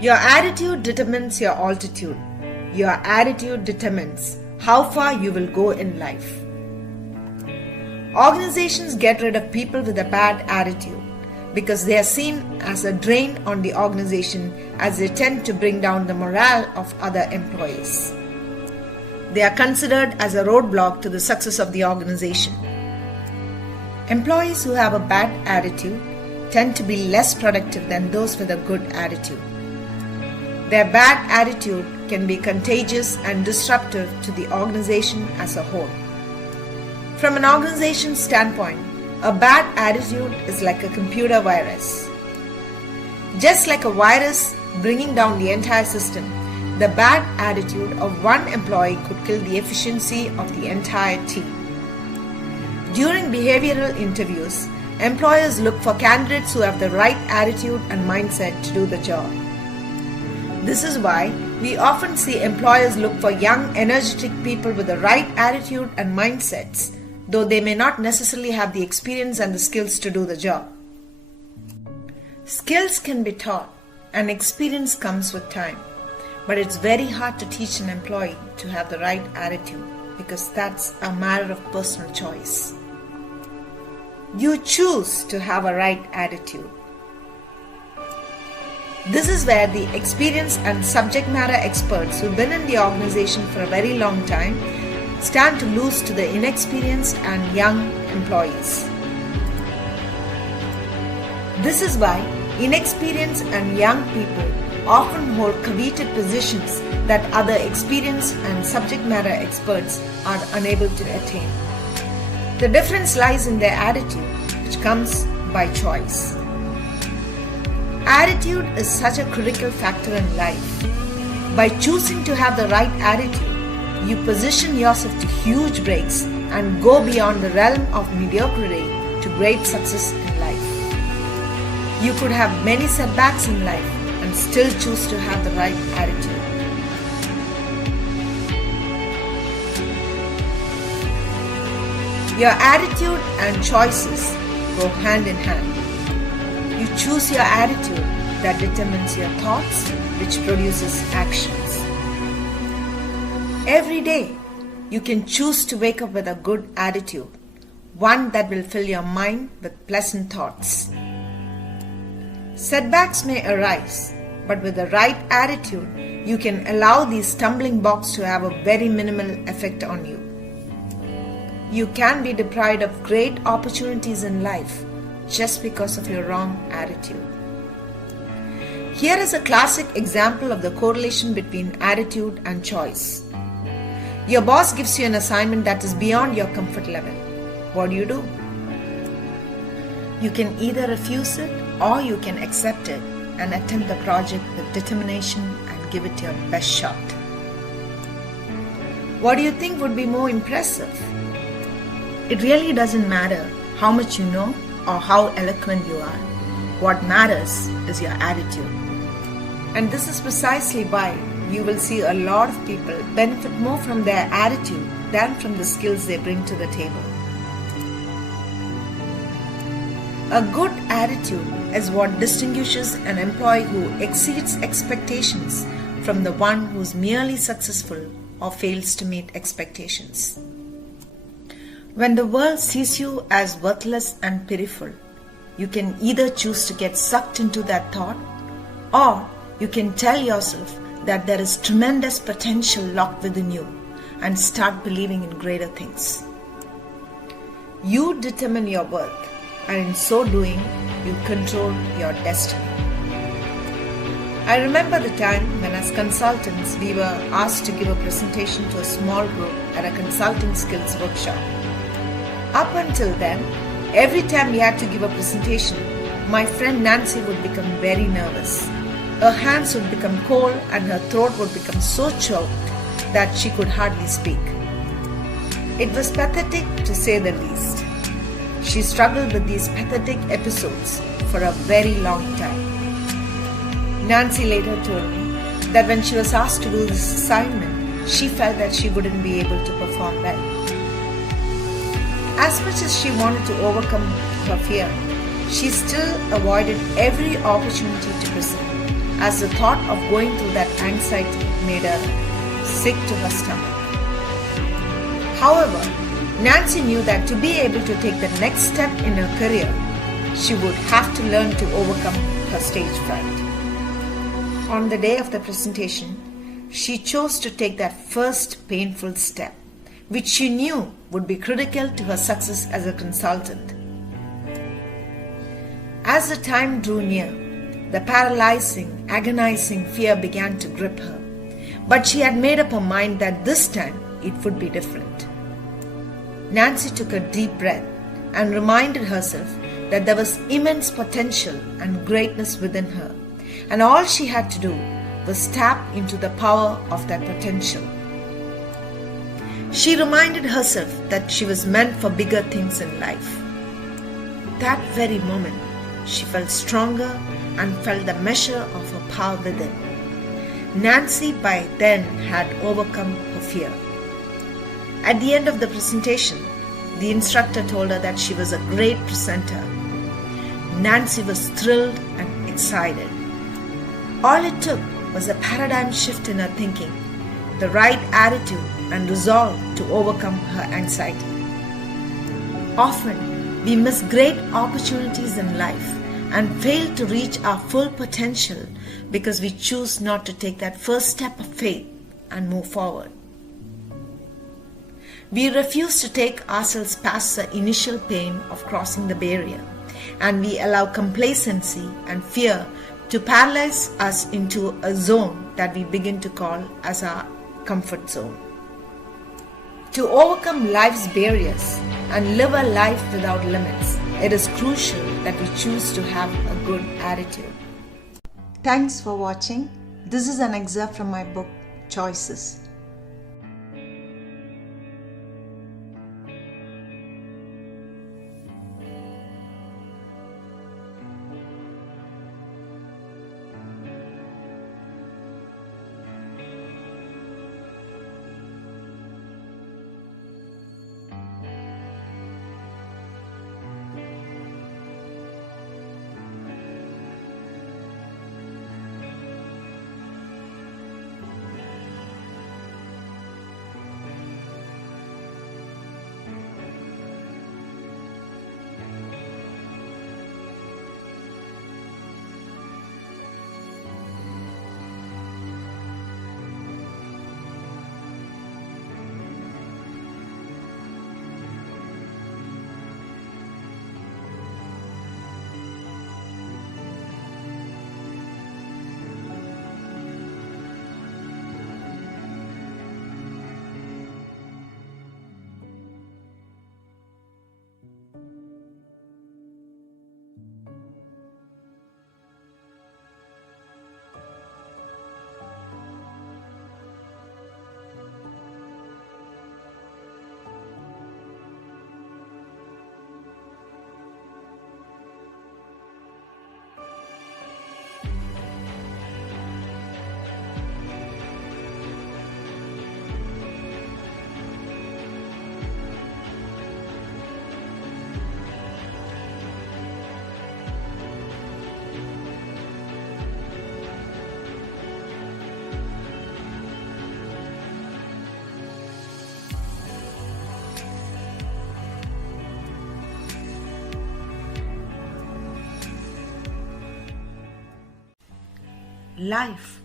Your attitude determines your altitude. Your attitude determines how far you will go in life. Organizations get rid of people with a bad attitude because they are seen as a drain on the organization, as they tend to bring down the morale of other employees. They are considered as a roadblock to the success of the organization. Employees who have a bad attitude tend to be less productive than those with a good attitude. Their bad attitude can be contagious and disruptive to the organization as a whole. From an organization standpoint, a bad attitude is like a computer virus. Just like a virus bringing down the entire system, the bad attitude of one employee could kill the efficiency of the entire team. During behavioral interviews, employers look for candidates who have the right attitude and mindset to do the job. This is why we often see employers look for young, energetic people with the right attitude and mindsets, though they may not necessarily have the experience and the skills to do the job. Skills can be taught, and experience comes with time. But it's very hard to teach an employee to have the right attitude because that's a matter of personal choice. You choose to have a right attitude. This is where the experienced and subject matter experts who've been in the organization for a very long time stand to lose to the inexperienced and young employees. This is why inexperienced and young people often hold coveted positions that other experienced and subject matter experts are unable to attain. The difference lies in their attitude, which comes by choice. Attitude is such a critical factor in life. By choosing to have the right attitude, you position yourself to huge breaks and go beyond the realm of mediocrity to great success in life. You could have many setbacks in life and still choose to have the right attitude. Your attitude and choices go hand in hand. You choose your attitude that determines your thoughts, which produces actions. Every day, you can choose to wake up with a good attitude, one that will fill your mind with pleasant thoughts. Setbacks may arise, but with the right attitude, you can allow these stumbling blocks to have a very minimal effect on you. You can be deprived of great opportunities in life just because of your wrong attitude. Here is a classic example of the correlation between attitude and choice. Your boss gives you an assignment that is beyond your comfort level. What do? You can either refuse it or you can accept it and attempt the project with determination and give it your best shot. What do you think would be more impressive? It really doesn't matter how much you know or how eloquent you are. What matters is your attitude. And this is precisely why you will see a lot of people benefit more from their attitude than from the skills they bring to the table. A good attitude is what distinguishes an employee who exceeds expectations from the one who is merely successful or fails to meet expectations. When the world sees you as worthless and pitiful, you can either choose to get sucked into that thought, or you can tell yourself that there is tremendous potential locked within you and start believing in greater things. You determine your worth, and in so doing, you control your destiny. I remember the time when as consultants we were asked to give a presentation to a small group at a consulting skills workshop. Up until then, every time we had to give a presentation, my friend Nancy would become very nervous. Her hands would become cold and her throat would become so choked that she could hardly speak. It was pathetic to say the least. She struggled with these pathetic episodes for a very long time. Nancy later told me that when she was asked to do this assignment, she felt that she wouldn't be able to perform well. As much as she wanted to overcome her fear, she still avoided every opportunity to present. as the thought of going through that anxiety made her sick to her stomach. However, Nancy knew that to be able to take the next step in her career, she would have to learn to overcome her stage fright. On the day of the presentation, she chose to take that first painful step, which she knew would be critical to her success as a consultant. As the time drew near, the paralyzing, agonizing fear began to grip her, but she had made up her mind that this time it would be different. Nancy took a deep breath and reminded herself that there was immense potential and greatness within her, and all she had to do was tap into the power of that potential. She reminded herself that she was meant for bigger things in life. That very moment, she felt stronger and felt the measure of her power within. Nancy by then had overcome her fear. At the end of the presentation, the instructor told her that she was a great presenter. Nancy was thrilled and excited. All it took was a paradigm shift in her thinking, the right attitude and resolve to overcome her anxiety. Often, we miss great opportunities in life and fail to reach our full potential because we choose not to take that first step of faith and move forward. We refuse to take ourselves past the initial pain of crossing the barrier, and we allow complacency and fear to paralyze us into a zone that we begin to call as our comfort zone. To overcome life's barriers and live a life without limits, it is crucial that we choose to have a good attitude. Thanks for watching. This is an excerpt from my book, Choices. Life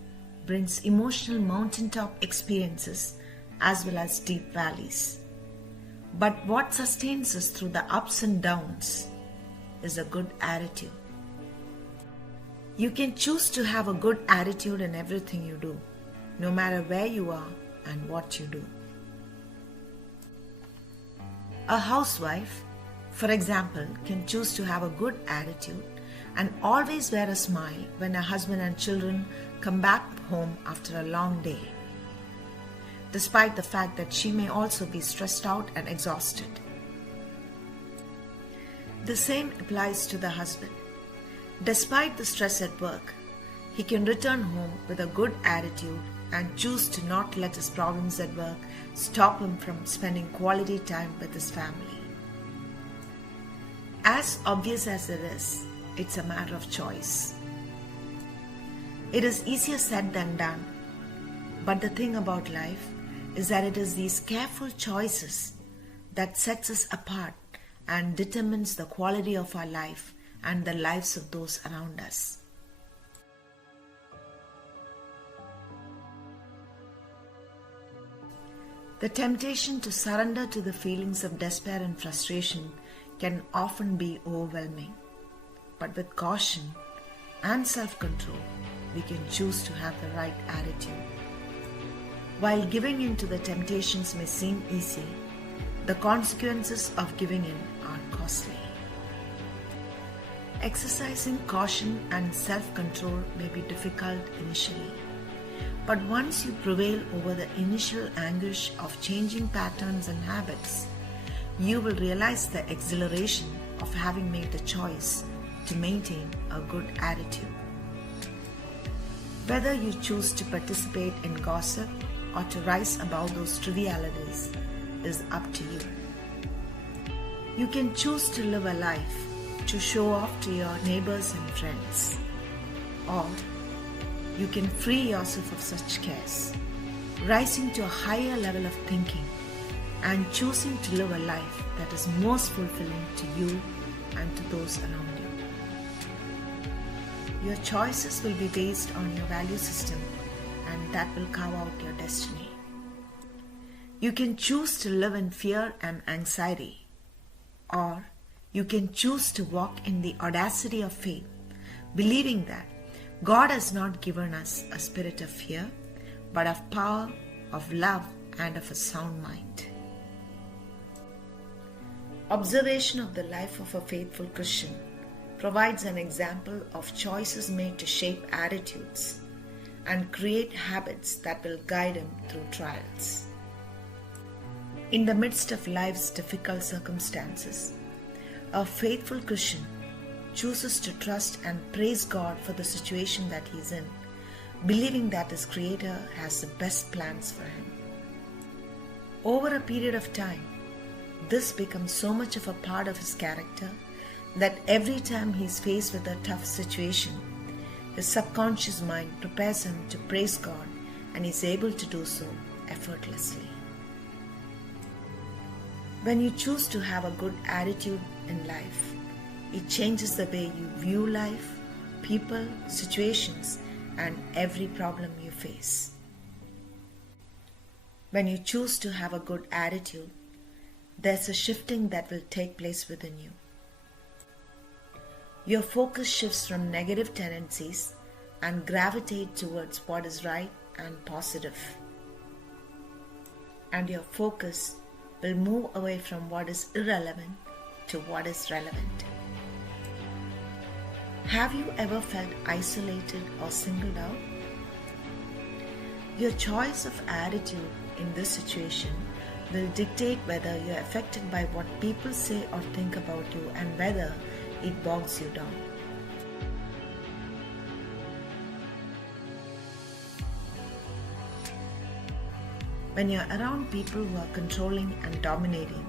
brings emotional mountaintop experiences as well as deep valleys. But what sustains us through the ups and downs is a good attitude. You can choose to have a good attitude in everything you do, no matter where you are and what you do. A housewife, for example, can choose to have a good attitude and always wear a smile when her husband and children come back home after a long day, despite the fact that she may also be stressed out and exhausted. The same applies to the husband. Despite the stress at work, he can return home with a good attitude and choose to not let his problems at work stop him from spending quality time with his family. As obvious as it is, it's a matter of choice. It is easier said than done. But the thing about life is that it is these careful choices that sets us apart and determines the quality of our life and the lives of those around us. The temptation to surrender to the feelings of despair and frustration can often be overwhelming. But with caution and self-control, we can choose to have the right attitude. While giving in to the temptations may seem easy, the consequences of giving in are costly. Exercising caution and self-control may be difficult initially, but once you prevail over the initial anguish of changing patterns and habits, you will realize the exhilaration of having made the choice to maintain a good attitude. Whether you choose to participate in gossip or to rise above those trivialities is up to you. You can choose to live a life to show off to your neighbors and friends, or you can free yourself of such cares, rising to a higher level of thinking and choosing to live a life that is most fulfilling to you and to those around you. Your choices will be based on your value system, and that will carve out your destiny. You can choose to live in fear and anxiety, or you can choose to walk in the audacity of faith, believing that God has not given us a spirit of fear, but of power, of love, and of a sound mind. Observation of the life of a faithful Christian provides an example of choices made to shape attitudes and create habits that will guide him through trials. In the midst of life's difficult circumstances, a faithful Christian chooses to trust and praise God for the situation that he is in, believing that his Creator has the best plans for him. Over a period of time, this becomes so much of a part of his character that every time he is faced with a tough situation, his subconscious mind prepares him to praise God, and he is able to do so effortlessly. When you choose to have a good attitude in life, it changes the way you view life, people, situations, and every problem you face. When you choose to have a good attitude, there's a shifting that will take place within you. Your focus shifts from negative tendencies and gravitate towards what is right and positive. And your focus will move away from what is irrelevant to what is relevant. Have you ever felt isolated or singled out? Your choice of attitude in this situation will dictate whether you are affected by what people say or think about you and whether it bogs you down. When you are around people who are controlling and dominating,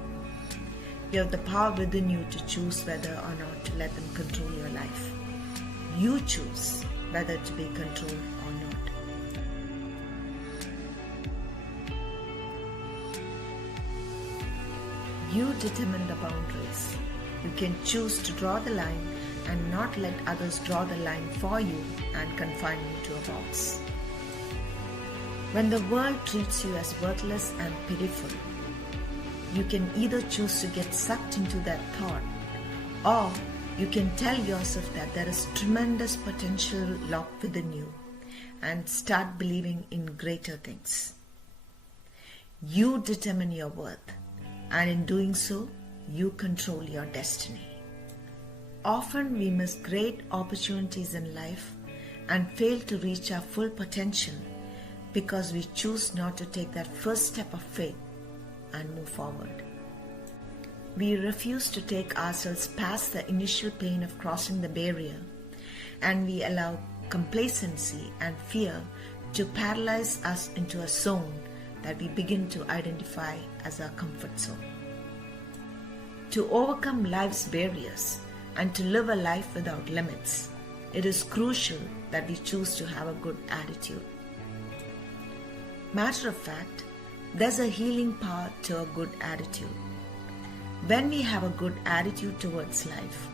you have the power within you to choose whether or not to let them control your life. You choose whether to be controlled or not. You determine the boundaries. You can choose to draw the line and not let others draw the line for you and confine you to a box. When the world treats you as worthless and pitiful, you can either choose to get sucked into that thought, or you can tell yourself that there is tremendous potential locked within you and start believing in greater things. You determine your worth, and in doing so, you control your destiny. Often we miss great opportunities in life and fail to reach our full potential because we choose not to take that first step of faith and move forward. We refuse to take ourselves past the initial pain of crossing the barrier, and we allow complacency and fear to paralyze us into a zone that we begin to identify as our comfort zone. To overcome life's barriers and to live a life without limits, it is crucial that we choose to have a good attitude. Matter of fact, there's a healing power to a good attitude. When we have a good attitude towards life,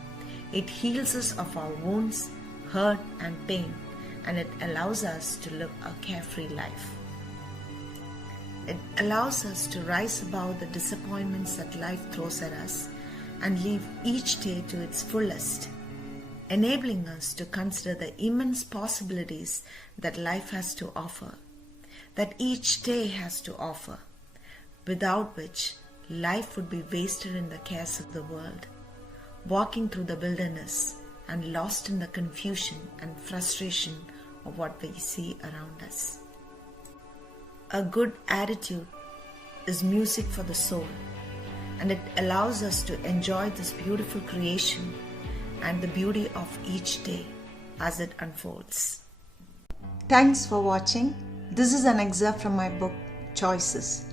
it heals us of our wounds, hurt and pain, and it allows us to live a carefree life. It allows us to rise above the disappointments that life throws at us and live each day to its fullest, enabling us to consider the immense possibilities that life has to offer, that each day has to offer, without which life would be wasted in the cares of the world, walking through the wilderness and lost in the confusion and frustration of what we see around us. A good attitude is music for the soul, and it allows us to enjoy this beautiful creation and the beauty of each day as it unfolds. Thanks for watching. This is an excerpt from my book, Choices.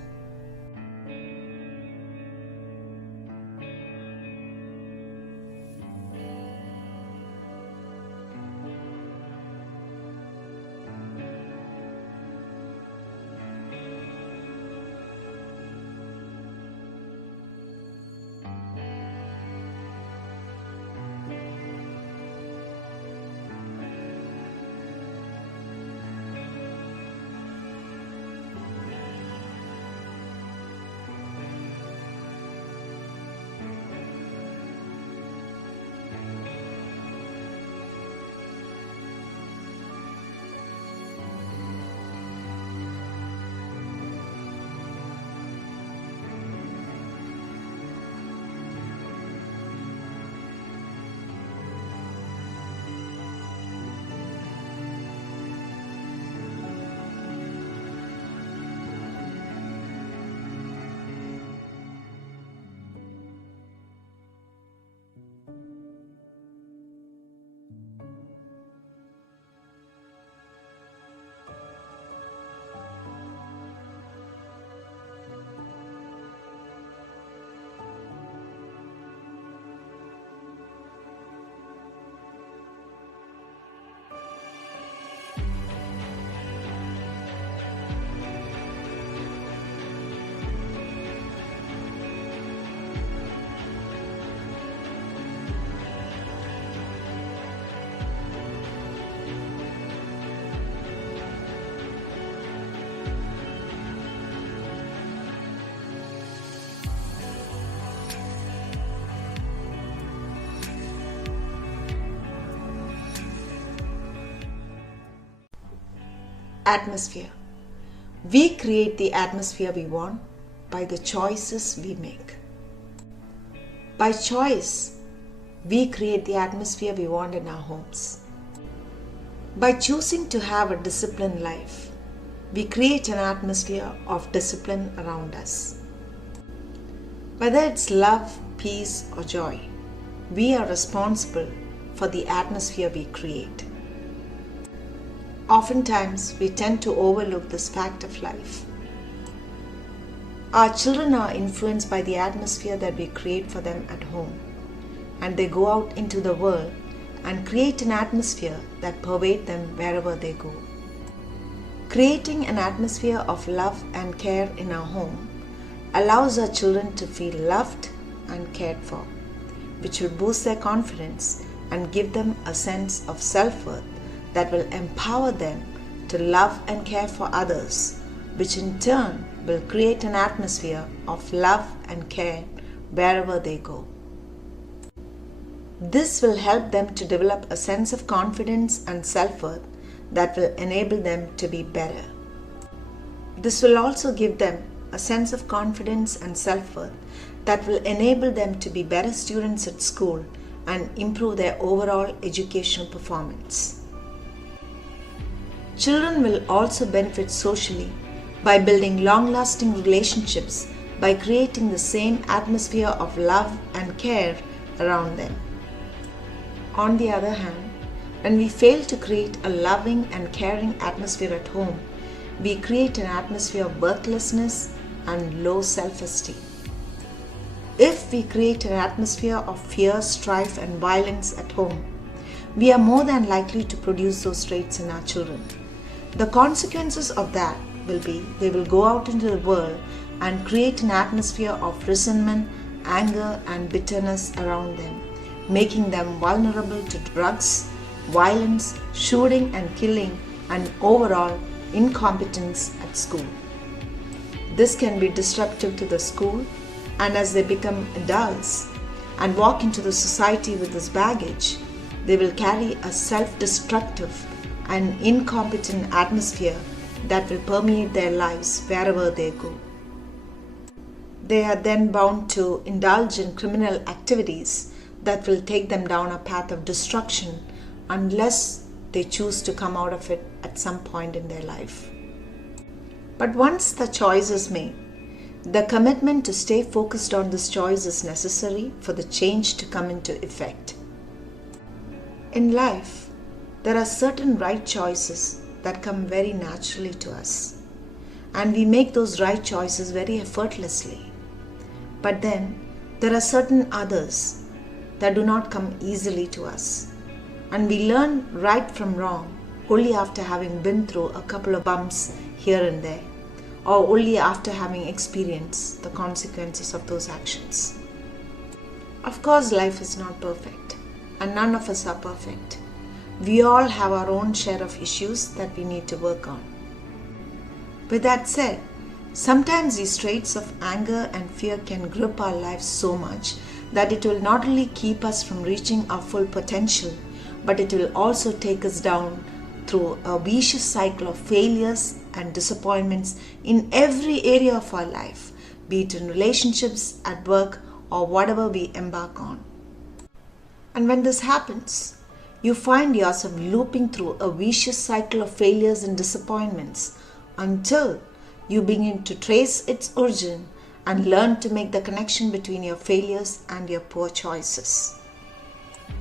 Atmosphere. We create the atmosphere we want by the choices we make. By choice, we create the atmosphere we want in our homes. By choosing to have a disciplined life, we create an atmosphere of discipline around us. Whether it's love, peace, or joy, we are responsible for the atmosphere we create. Oftentimes, we tend to overlook this fact of life. Our children are influenced by the atmosphere that we create for them at home, and they go out into the world and create an atmosphere that pervades them wherever they go. Creating an atmosphere of love and care in our home allows our children to feel loved and cared for, which will boost their confidence and give them a sense of self-worth that will empower them to love and care for others, which in turn will create an atmosphere of love and care wherever they go. This will help them to develop a sense of confidence and self-worth that will enable them to be better. This will also give them a sense of confidence and self-worth that will enable them to be better students at school and improve their overall educational performance. Children will also benefit socially by building long-lasting relationships by creating the same atmosphere of love and care around them. On the other hand, when we fail to create a loving and caring atmosphere at home, we create an atmosphere of worthlessness and low self-esteem. If we create an atmosphere of fear, strife, and violence at home, we are more than likely to produce those traits in our children. The consequences of that will be they will go out into the world and create an atmosphere of resentment, anger, and bitterness around them, making them vulnerable to drugs, violence, shooting and killing, and overall incompetence at school. This can be disruptive to the school, and as they become adults and walk into the society with this baggage, they will carry a self-destructive and incompetent atmosphere that will permeate their lives wherever they go. They are then bound to indulge in criminal activities that will take them down a path of destruction unless they choose to come out of it at some point in their life. But once the choice is made, the commitment to stay focused on this choice is necessary for the change to come into effect. In life, there are certain right choices that come very naturally to us, and we make those right choices very effortlessly. But then, there are certain others that do not come easily to us, and we learn right from wrong only after having been through a couple of bumps here and there, or only after having experienced the consequences of those actions. Of course, life is not perfect, and none of us are perfect. We all have our own share of issues that we need to work on. With that said, sometimes these traits of anger and fear can grip our lives so much that it will not only keep us from reaching our full potential, but it will also take us down through a vicious cycle of failures and disappointments in every area of our life, be it in relationships, at work, or whatever we embark on. And when this happens, you find yourself looping through a vicious cycle of failures and disappointments until you begin to trace its origin and learn to make the connection between your failures and your poor choices.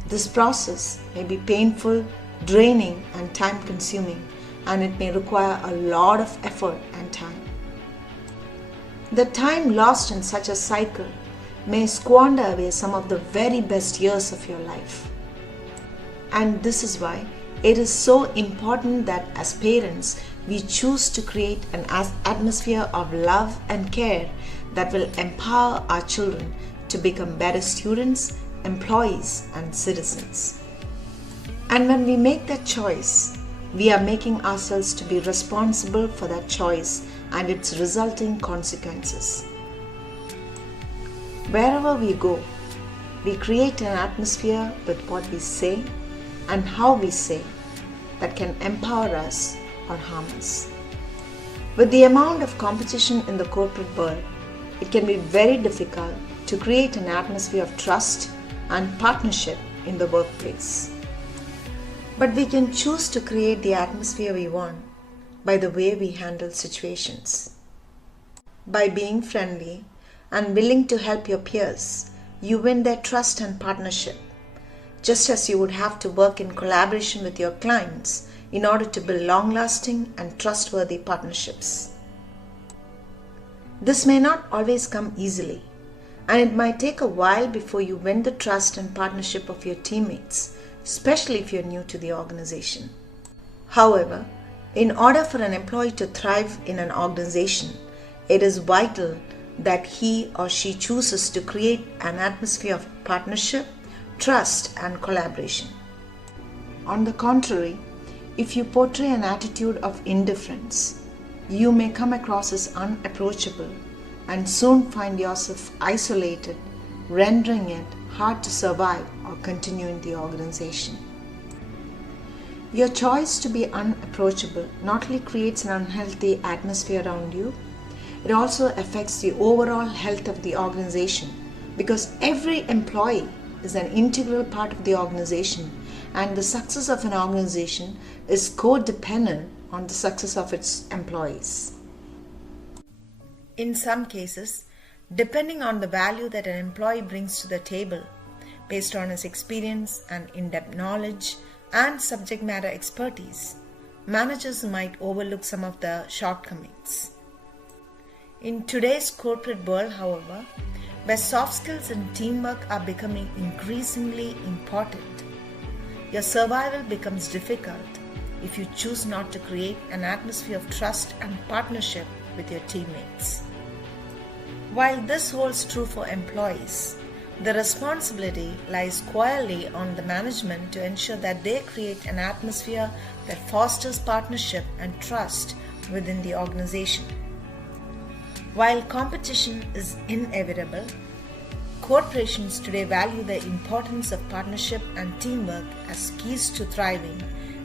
This process may be painful, draining, and time-consuming, and it may require a lot of effort and time. The time lost in such a cycle may squander away some of the very best years of your life. And this is why it is so important that as parents, we choose to create an atmosphere of love and care that will empower our children to become better students, employees, and citizens. And when we make that choice, we are making ourselves to be responsible for that choice and its resulting consequences. Wherever we go, we create an atmosphere with what we say and how we say that can empower us or harm us. With the amount of competition in the corporate world, it can be very difficult to create an atmosphere of trust and partnership in the workplace. But we can choose to create the atmosphere we want by the way we handle situations. By being friendly and willing to help your peers, you win their trust and partnership, just as you would have to work in collaboration with your clients in order to build long-lasting and trustworthy partnerships. This may not always come easily, and it might take a while before you win the trust and partnership of your teammates, especially if you're new to the organization. However, in order for an employee to thrive in an organization, it is vital that he or she chooses to create an atmosphere of partnership, trust, and collaboration. On the contrary, if you portray an attitude of indifference, you may come across as unapproachable and soon find yourself isolated, rendering it hard to survive or continue in the organization. Your choice to be unapproachable not only creates an unhealthy atmosphere around you, it also affects the overall health of the organization, because every employee is an integral part of the organization, and the success of an organization is codependent on the success of its employees. In some cases, depending on the value that an employee brings to the table, based on his experience and in-depth knowledge and subject matter expertise, managers might overlook some of the shortcomings. In today's corporate world, however, where soft skills and teamwork are becoming increasingly important, your survival becomes difficult if you choose not to create an atmosphere of trust and partnership with your teammates. While this holds true for employees, the responsibility lies squarely on the management to ensure that they create an atmosphere that fosters partnership and trust within the organization. While competition is inevitable, corporations today value the importance of partnership and teamwork as keys to thriving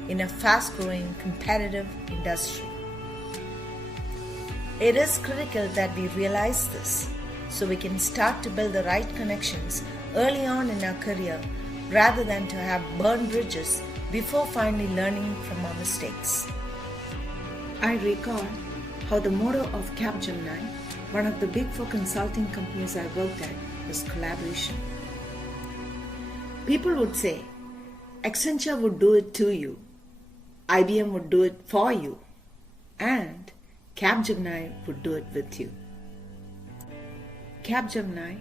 in a fast-growing, competitive industry. It is critical that we realize this so we can start to build the right connections early on in our career rather than to have burned bridges before finally learning from our mistakes. I recall how the motto of Capgemini, one of the big four consulting companies I worked at, was collaboration. People would say, Accenture would do it to you, IBM would do it for you, and Capgemini would do it with you. Capgemini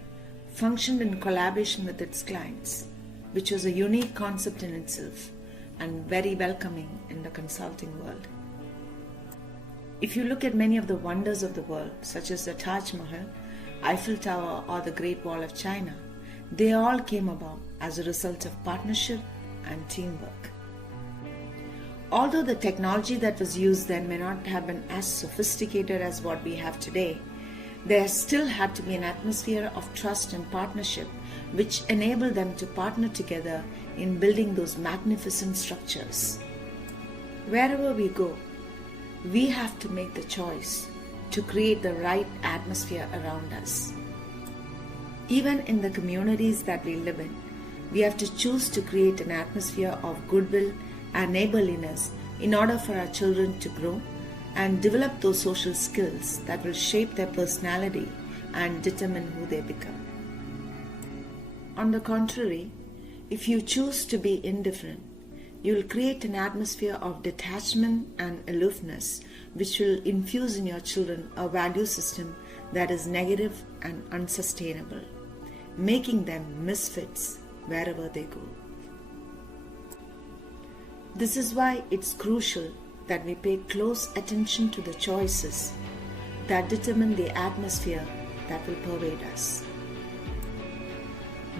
functioned in collaboration with its clients, which was a unique concept in itself and very welcoming in the consulting world. If you look at many of the wonders of the world, such as the Taj Mahal, Eiffel Tower, or the Great Wall of China, they all came about as a result of partnership and teamwork. Although the technology that was used then may not have been as sophisticated as what we have today, there still had to be an atmosphere of trust and partnership which enabled them to partner together in building those magnificent structures. Wherever we go, we have to make the choice to create the right atmosphere around us. Even in the communities that we live in, we have to choose to create an atmosphere of goodwill and neighborliness in order for our children to grow and develop those social skills that will shape their personality and determine who they become. On the contrary, if you choose to be indifferent, you will create an atmosphere of detachment and aloofness which will infuse in your children a value system that is negative and unsustainable, making them misfits wherever they go. This is why it's crucial that we pay close attention to the choices that determine the atmosphere that will pervade us.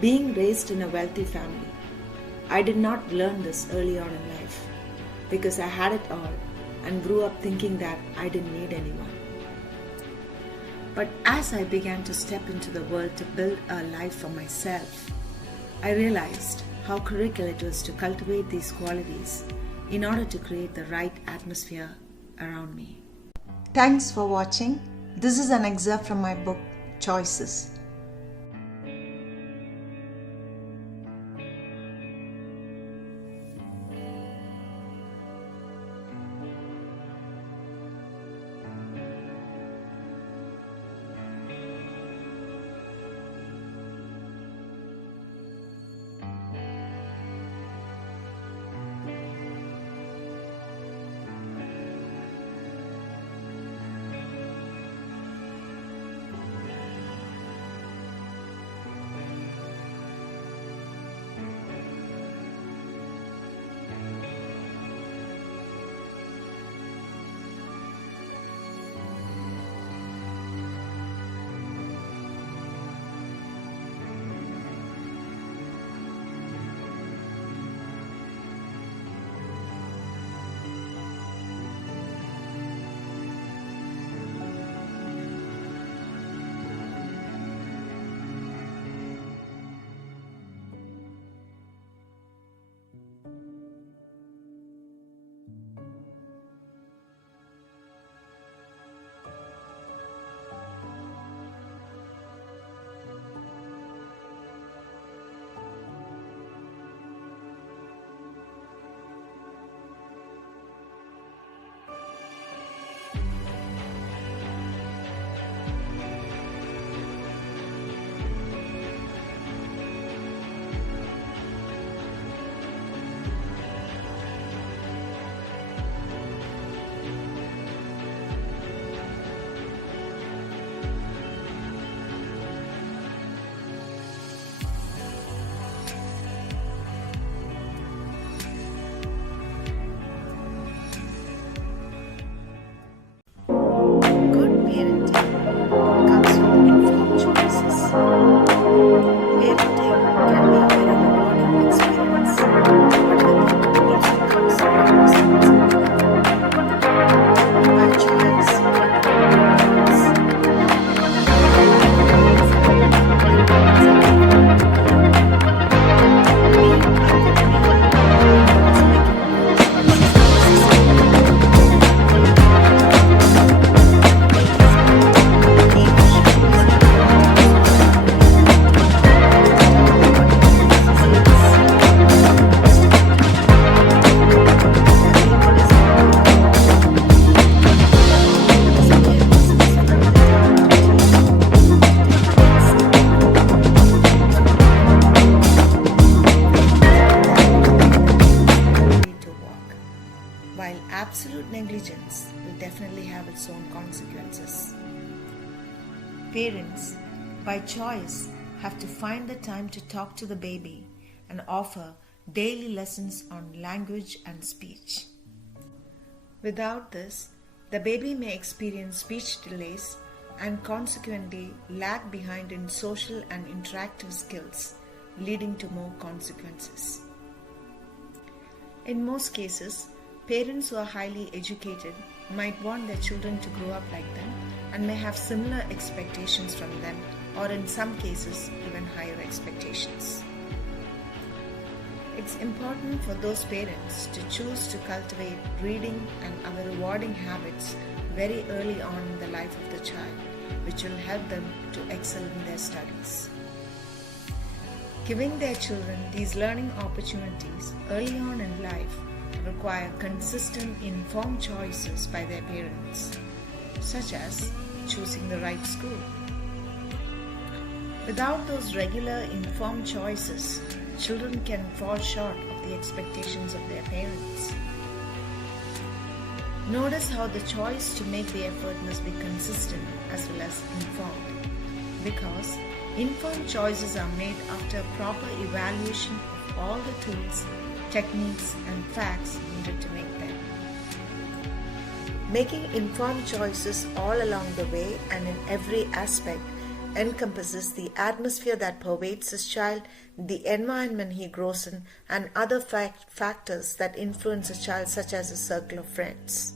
Being raised in a wealthy family, I did not learn this early on in life because I had it all and grew up thinking that I didn't need anyone. But as I began to step into the world to build a life for myself, I realized how critical it was to cultivate these qualities in order to create the right atmosphere around me. Thanks for watching. This is an excerpt from my book, Choices. will definitely have its own consequences. Parents, by choice, have to find the time to talk to the baby and offer daily lessons on language and speech. Without this, the baby may experience speech delays and consequently lag behind in social and interactive skills, leading to more consequences. In most cases, parents who are highly educated might want their children to grow up like them and may have similar expectations from them, or in some cases, even higher expectations. It's important for those parents to choose to cultivate reading and other rewarding habits very early on in the life of the child, which will help them to excel in their studies. Giving their children these learning opportunities early on in life require consistent, informed choices by their parents, such as choosing the right school. Without those regular, informed choices, children can fall short of the expectations of their parents. Notice how the choice to make the effort must be consistent as well as informed, because informed choices are made after a proper evaluation of all the tools, techniques, and facts needed to make them. Making informed choices all along the way and in every aspect encompasses the atmosphere that pervades his child, the environment he grows in, and other factors that influence a child, such as a circle of friends.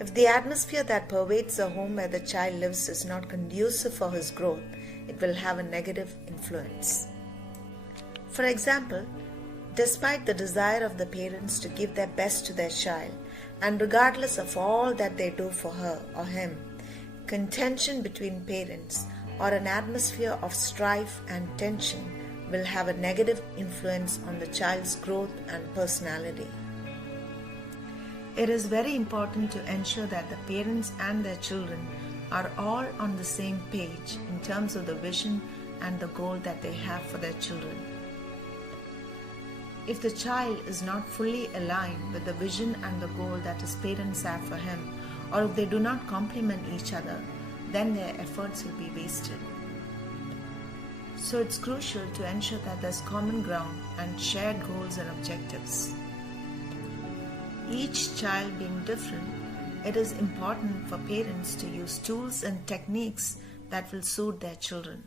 If the atmosphere that pervades the home where the child lives is not conducive for his growth, it will have a negative influence. For example, despite the desire of the parents to give their best to their child, and regardless of all that they do for her or him, contention between parents or an atmosphere of strife and tension will have a negative influence on the child's growth and personality. It is very important to ensure that the parents and their children are all on the same page in terms of the vision and the goal that they have for their children. If the child is not fully aligned with the vision and the goal that his parents have for him, or if they do not complement each other, then their efforts will be wasted. So it's crucial to ensure that there's common ground and shared goals and objectives. Each child being different, it is important for parents to use tools and techniques that will suit their children.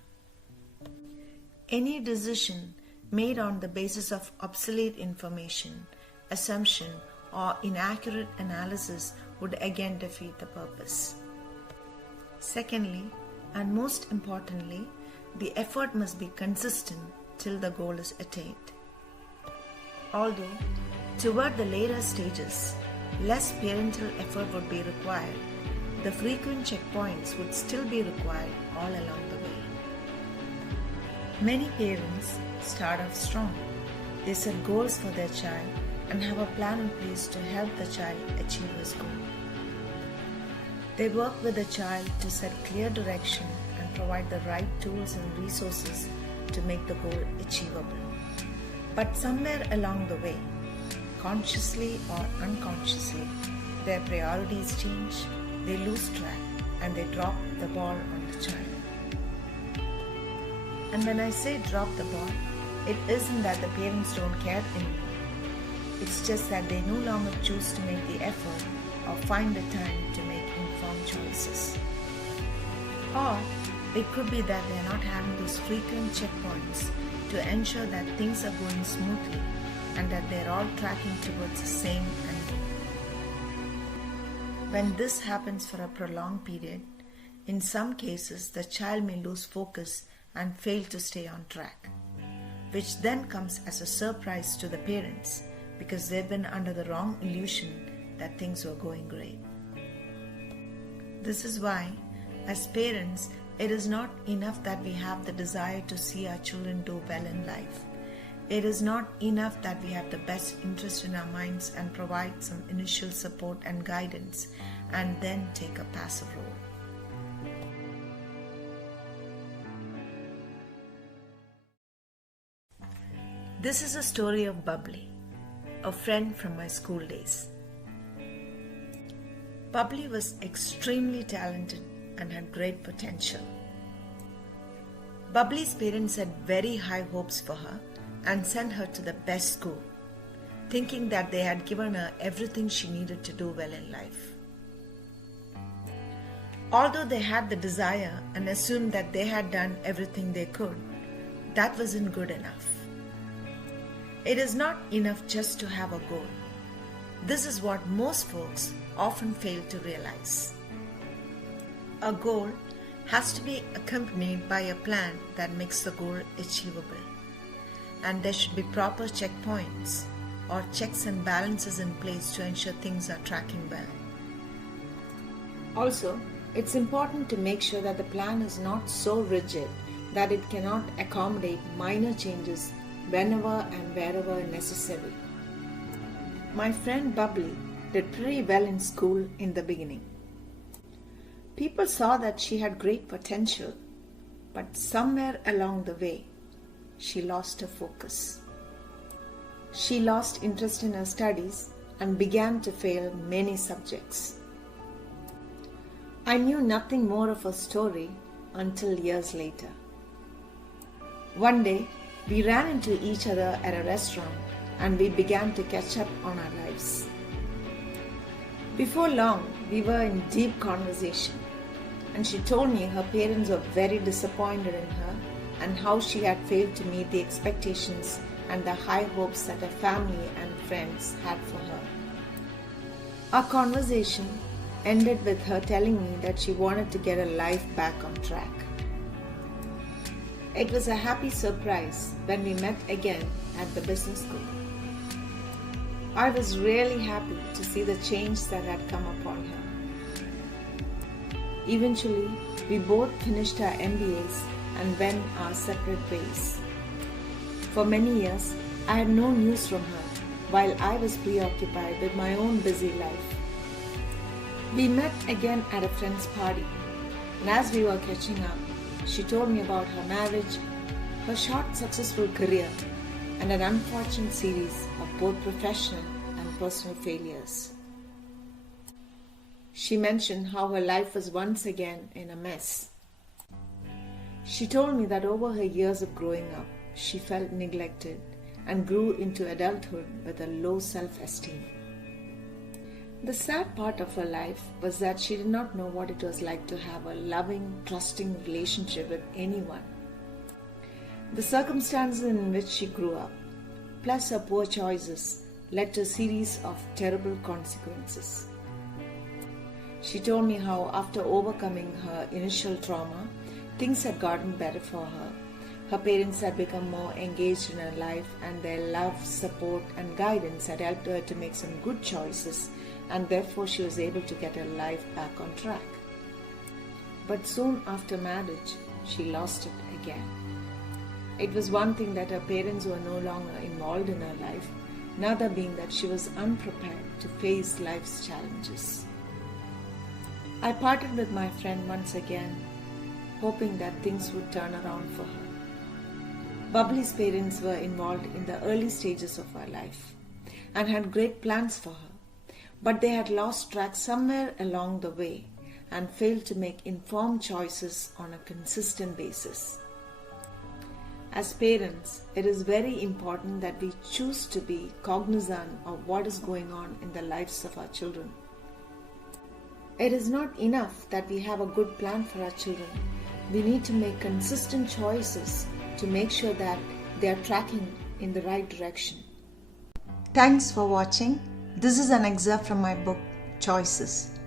Any decision made on the basis of obsolete information, assumption, or inaccurate analysis would again defeat the purpose. Secondly, and most importantly, the effort must be consistent till the goal is attained. Although, toward the later stages, less parental effort would be required, the frequent checkpoints would still be required all along the way. Many parents start off strong. They set goals for their child and have a plan in place to help the child achieve his goal. They work with the child to set clear direction and provide the right tools and resources to make the goal achievable. But somewhere along the way, consciously or unconsciously, their priorities change, they lose track, and they drop the ball on the child. And when I say drop the ball, it isn't that the parents don't care anymore. It's just that they no longer choose to make the effort or find the time to make informed choices. Or it could be that they are not having those frequent checkpoints to ensure that things are going smoothly and that they are all tracking towards the same end goal. When this happens for a prolonged period, in some cases the child may lose focus and fail to stay on track, which then comes as a surprise to the parents because they've been under the wrong illusion that things were going great. This is why, as parents, it is not enough that we have the desire to see our children do well in life. It is not enough that we have the best interest in our minds and provide some initial support and guidance and then take a passive role. This is a story of Bubbly, a friend from my school days. Bubbly was extremely talented and had great potential. Bubbly's parents had very high hopes for her and sent her to the best school, thinking that they had given her everything she needed to do well in life. Although they had the desire and assumed that they had done everything they could, that wasn't good enough. It is not enough just to have a goal. This is what most folks often fail to realize. A goal has to be accompanied by a plan that makes the goal achievable. And there should be proper checkpoints or checks and balances in place to ensure things are tracking well. Also, it's important to make sure that the plan is not so rigid that it cannot accommodate minor changes whenever and wherever necessary. My friend Bubbly did pretty well in school in the beginning. People saw that she had great potential, but somewhere along the way, she lost her focus. She lost interest in her studies and began to fail many subjects. I knew nothing more of her story until years later. One day, we ran into each other at a restaurant and we began to catch up on our lives. Before long, we were in deep conversation, and she told me her parents were very disappointed in her and how she had failed to meet the expectations and the high hopes that her family and friends had for her. Our conversation ended with her telling me that she wanted to get her life back on track. It was a happy surprise when we met again at the business school. I was really happy to see the change that had come upon her. Eventually, we both finished our MBAs and went our separate ways. For many years, I had no news from her while I was preoccupied with my own busy life. We met again at a friend's party, and as we were catching up, she told me about her marriage, her short successful career, and an unfortunate series of both professional and personal failures. She mentioned how her life was once again in a mess. She told me that over her years of growing up, she felt neglected and grew into adulthood with a low self-esteem. The sad part of her life was that she did not know what it was like to have a loving, trusting relationship with anyone. The circumstances in which she grew up, plus her poor choices, led to a series of terrible consequences. She told me how after overcoming her initial trauma, things had gotten better for her. Her parents had become more engaged in her life, and their love, support, and guidance had helped her to make some good choices, and therefore she was able to get her life back on track. But soon after marriage, she lost it again. It was one thing that her parents were no longer involved in her life, another being that she was unprepared to face life's challenges. I parted with my friend once again, hoping that things would turn around for her. Bubbly's parents were involved in the early stages of her life and had great plans for her, but they had lost track somewhere along the way and failed to make informed choices on a consistent basis. As parents, it is very important that we choose to be cognizant of what is going on in the lives of our children. It is not enough that we have a good plan for our children. We need to make consistent choices to make sure that they are tracking in the right direction. Thanks for watching. This is an excerpt from my book, Choices.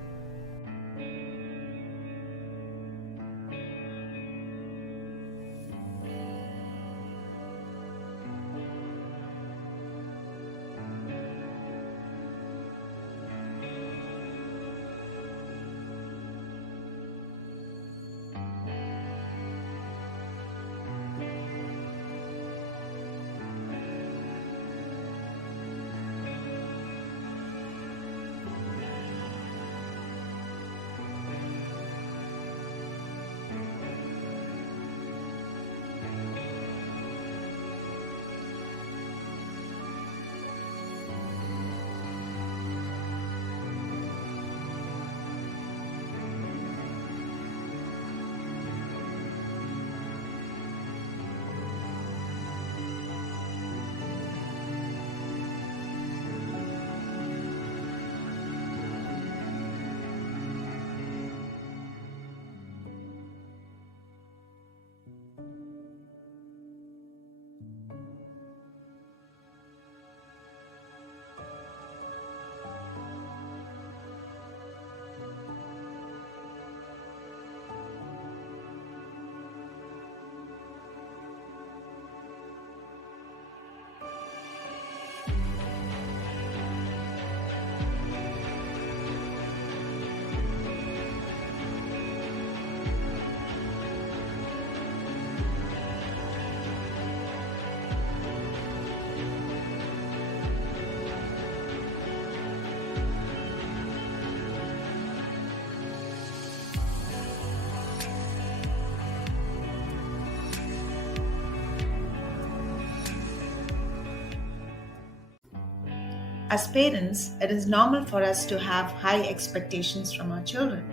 As parents, it is normal for us to have high expectations from our children.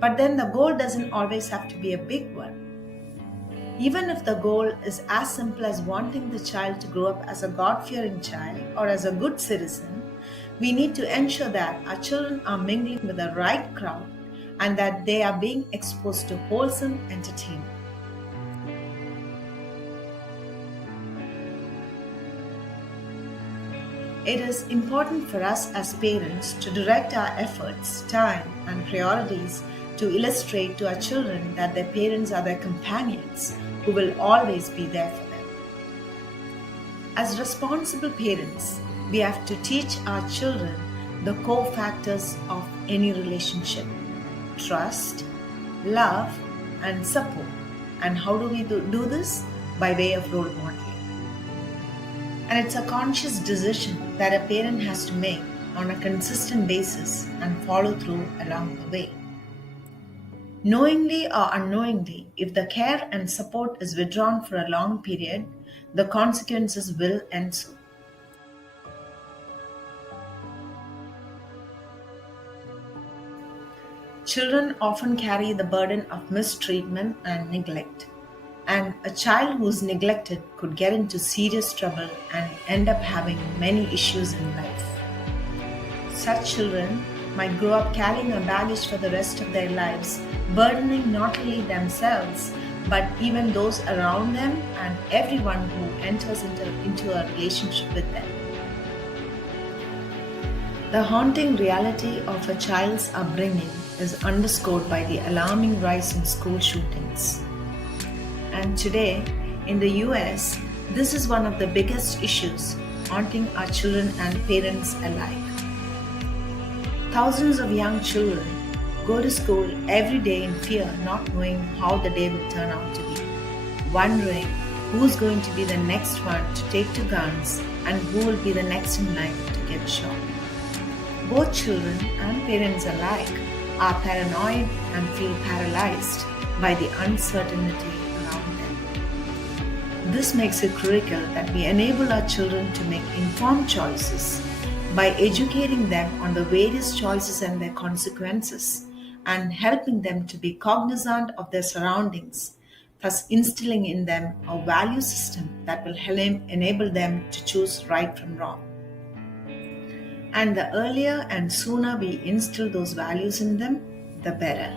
But then the goal doesn't always have to be a big one. Even if the goal is as simple as wanting the child to grow up as a God-fearing child or as a good citizen, we need to ensure that our children are mingling with the right crowd and that they are being exposed to wholesome entertainment. It is important for us as parents to direct our efforts, time, and priorities to illustrate to our children that their parents are their companions who will always be there for them. As responsible parents, we have to teach our children the core factors of any relationship: trust, love, and support. And how do we do this? By way of role modeling. And it's a conscious decision that a parent has to make on a consistent basis and follow through along the way. Knowingly or unknowingly, if the care and support is withdrawn for a long period, the consequences will ensue. Children often carry the burden of mistreatment and neglect. And a child who is neglected could get into serious trouble and end up having many issues in life. Such children might grow up carrying a baggage for the rest of their lives, burdening not only themselves, but even those around them and everyone who enters into a relationship with them. The haunting reality of a child's upbringing is underscored by the alarming rise in school shootings. And today, in the US, this is one of the biggest issues haunting our children and parents alike. Thousands of young children go to school every day in fear, not knowing how the day will turn out to be, wondering who's going to be the next one to take to guns and who will be the next in line to get shot. Both children and parents alike are paranoid and feel paralyzed by the uncertainty. This makes it critical that we enable our children to make informed choices by educating them on the various choices and their consequences and helping them to be cognizant of their surroundings, thus instilling in them a value system that will enable them to choose right from wrong. And the earlier and sooner we instill those values in them, the better.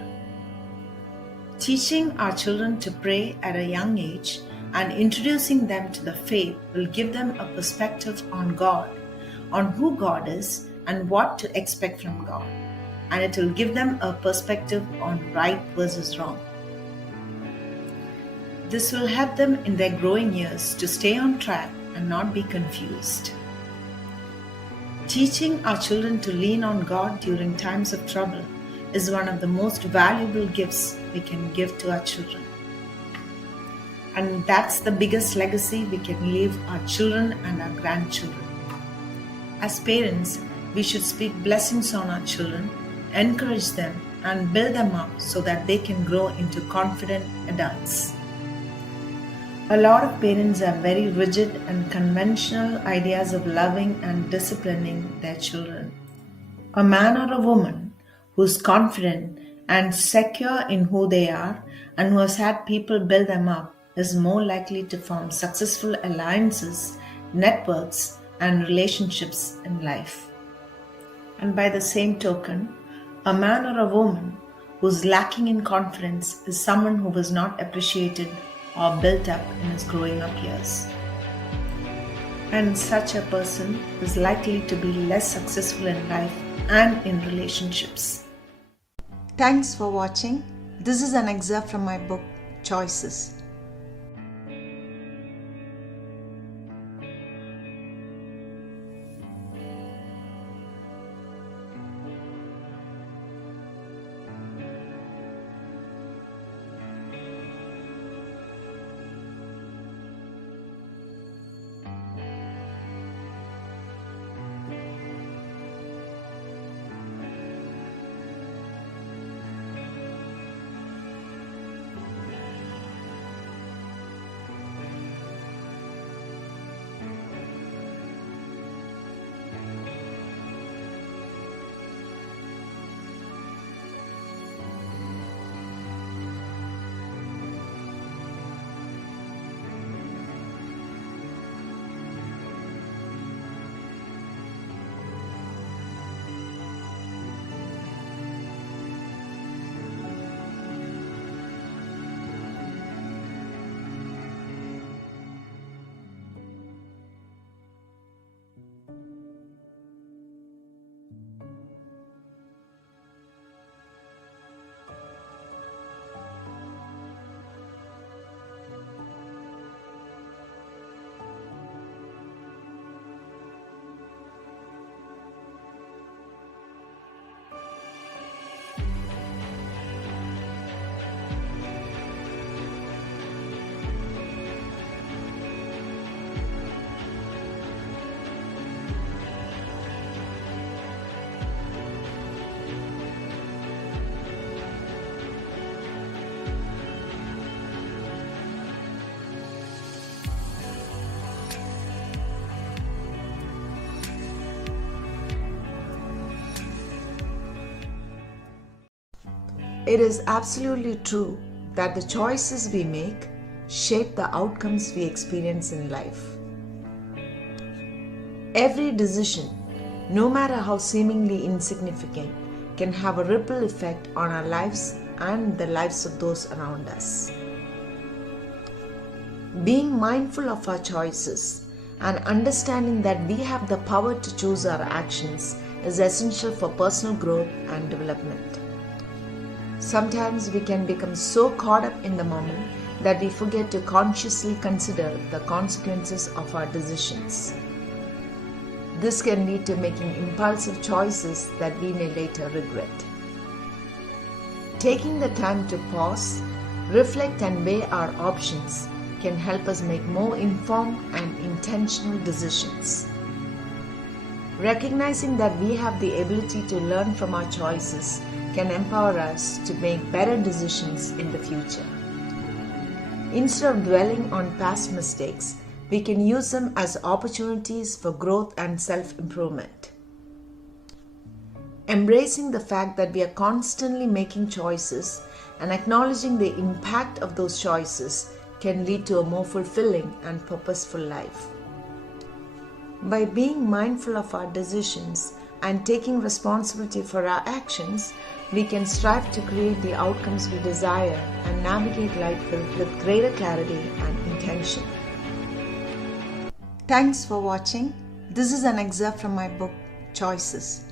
Teaching our children to pray at a young age and introducing them to the faith will give them a perspective on God, on who God is and what to expect from God. And it will give them a perspective on right versus wrong. This will help them in their growing years to stay on track and not be confused. Teaching our children to lean on God during times of trouble is one of the most valuable gifts we can give to our children. And that's the biggest legacy we can leave our children and our grandchildren. As parents, we should speak blessings on our children, encourage them, and build them up so that they can grow into confident adults. A lot of parents have very rigid and conventional ideas of loving and disciplining their children. A man or a woman who's confident and secure in who they are and who has had people build them up is more likely to form successful alliances, networks, and relationships in life. And by the same token, a man or a woman who's lacking in confidence is someone who was not appreciated or built up in his growing up years. And such a person is likely to be less successful in life and in relationships. Thanks for watching. This is an excerpt from my book, Choices. It is absolutely true that the choices we make shape the outcomes we experience in life. Every decision, no matter how seemingly insignificant, can have a ripple effect on our lives and the lives of those around us. Being mindful of our choices and understanding that we have the power to choose our actions is essential for personal growth and development. Sometimes we can become so caught up in the moment that we forget to consciously consider the consequences of our decisions. This can lead to making impulsive choices that we may later regret. Taking the time to pause, reflect and weigh our options can help us make more informed and intentional decisions. Recognizing that we have the ability to learn from our choices can empower us to make better decisions in the future. Instead of dwelling on past mistakes, we can use them as opportunities for growth and self-improvement. Embracing the fact that we are constantly making choices and acknowledging the impact of those choices can lead to a more fulfilling and purposeful life. By being mindful of our decisions and taking responsibility for our actions, we can strive to create the outcomes we desire and navigate life with greater clarity and intention. Thanks for watching. This is an excerpt from my book, Choices.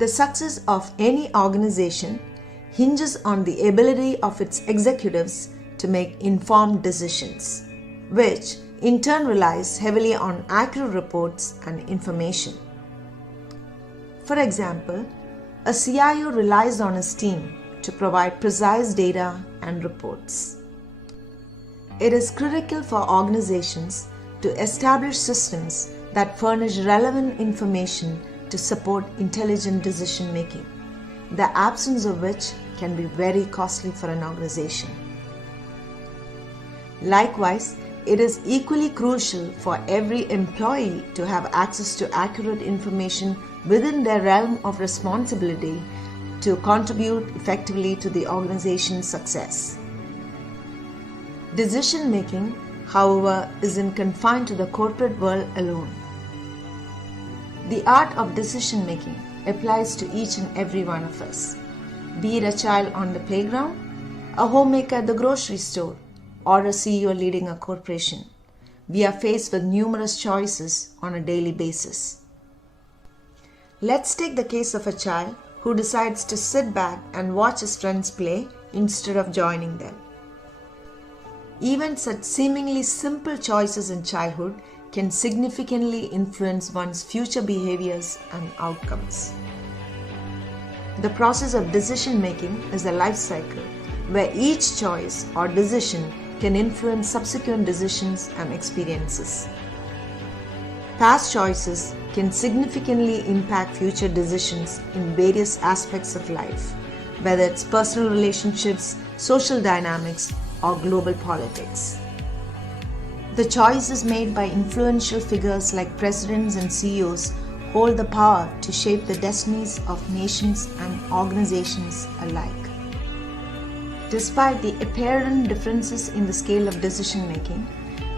The success of any organization hinges on the ability of its executives to make informed decisions, which in turn relies heavily on accurate reports and information. For example, a CIO relies on his team to provide precise data and reports. It is critical for organizations to establish systems that furnish relevant information to support intelligent decision making, the absence of which can be very costly for an organization. Likewise, it is equally crucial for every employee to have access to accurate information within their realm of responsibility to contribute effectively to the organization's success. Decision making, however, isn't confined to the corporate world alone. The art of decision making applies to each and every one of us, be it a child on the playground, a homemaker at the grocery store, or a CEO leading a corporation. We are faced with numerous choices on a daily basis. Let's take the case of a child who decides to sit back and watch his friends play instead of joining them. Even such seemingly simple choices in childhood can significantly influence one's future behaviors and outcomes. The process of decision making is a life cycle where each choice or decision can influence subsequent decisions and experiences. Past choices can significantly impact future decisions in various aspects of life, whether it's personal relationships, social dynamics, or global politics. The choices made by influential figures like presidents and CEOs hold the power to shape the destinies of nations and organizations alike. Despite the apparent differences in the scale of decision making,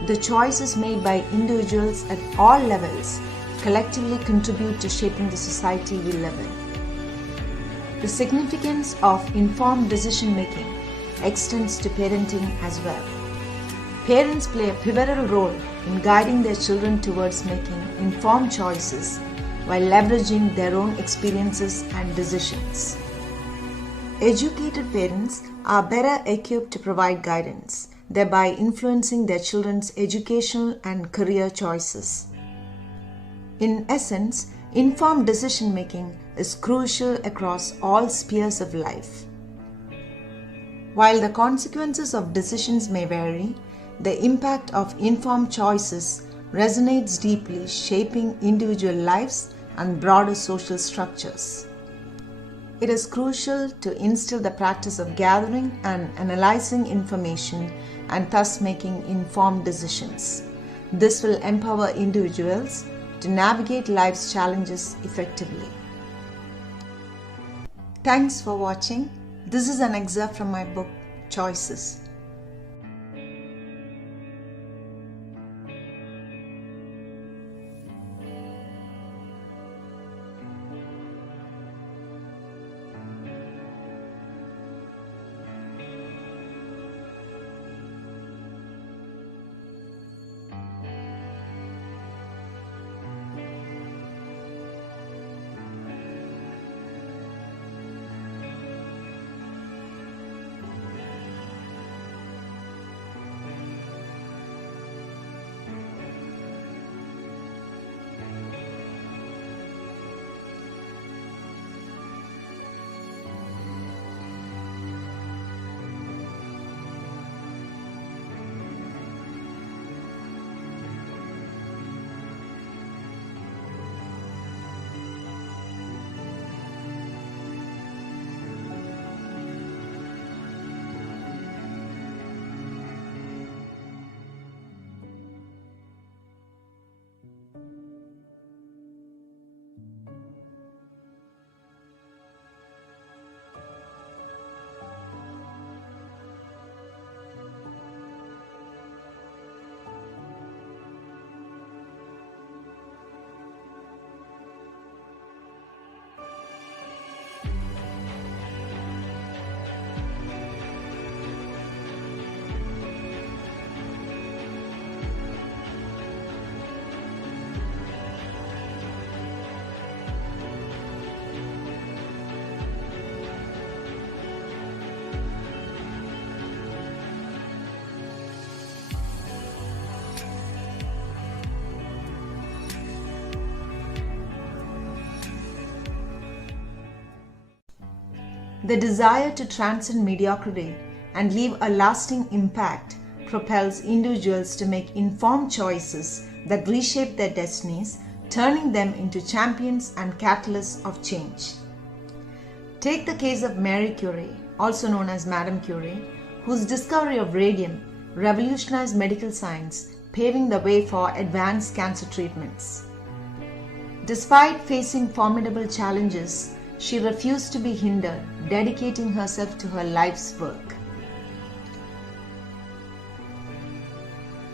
the choices made by individuals at all levels collectively contribute to shaping the society we live in. The significance of informed decision making extends to parenting as well. Parents play a pivotal role in guiding their children towards making informed choices while leveraging their own experiences and decisions. Educated parents are better equipped to provide guidance, thereby influencing their children's educational and career choices. In essence, informed decision making is crucial across all spheres of life. While the consequences of decisions may vary, the impact of informed choices resonates deeply, shaping individual lives and broader social structures. It is crucial to instill the practice of gathering and analyzing information and thus making informed decisions. This will empower individuals to navigate life's challenges effectively. Thanks for watching. This is an excerpt from my book, Choices. The desire to transcend mediocrity and leave a lasting impact propels individuals to make informed choices that reshape their destinies, turning them into champions and catalysts of change. Take the case of Marie Curie, also known as Madame Curie, whose discovery of radium revolutionized medical science, paving the way for advanced cancer treatments. Despite facing formidable challenges, she refused to be hindered, dedicating herself to her life's work.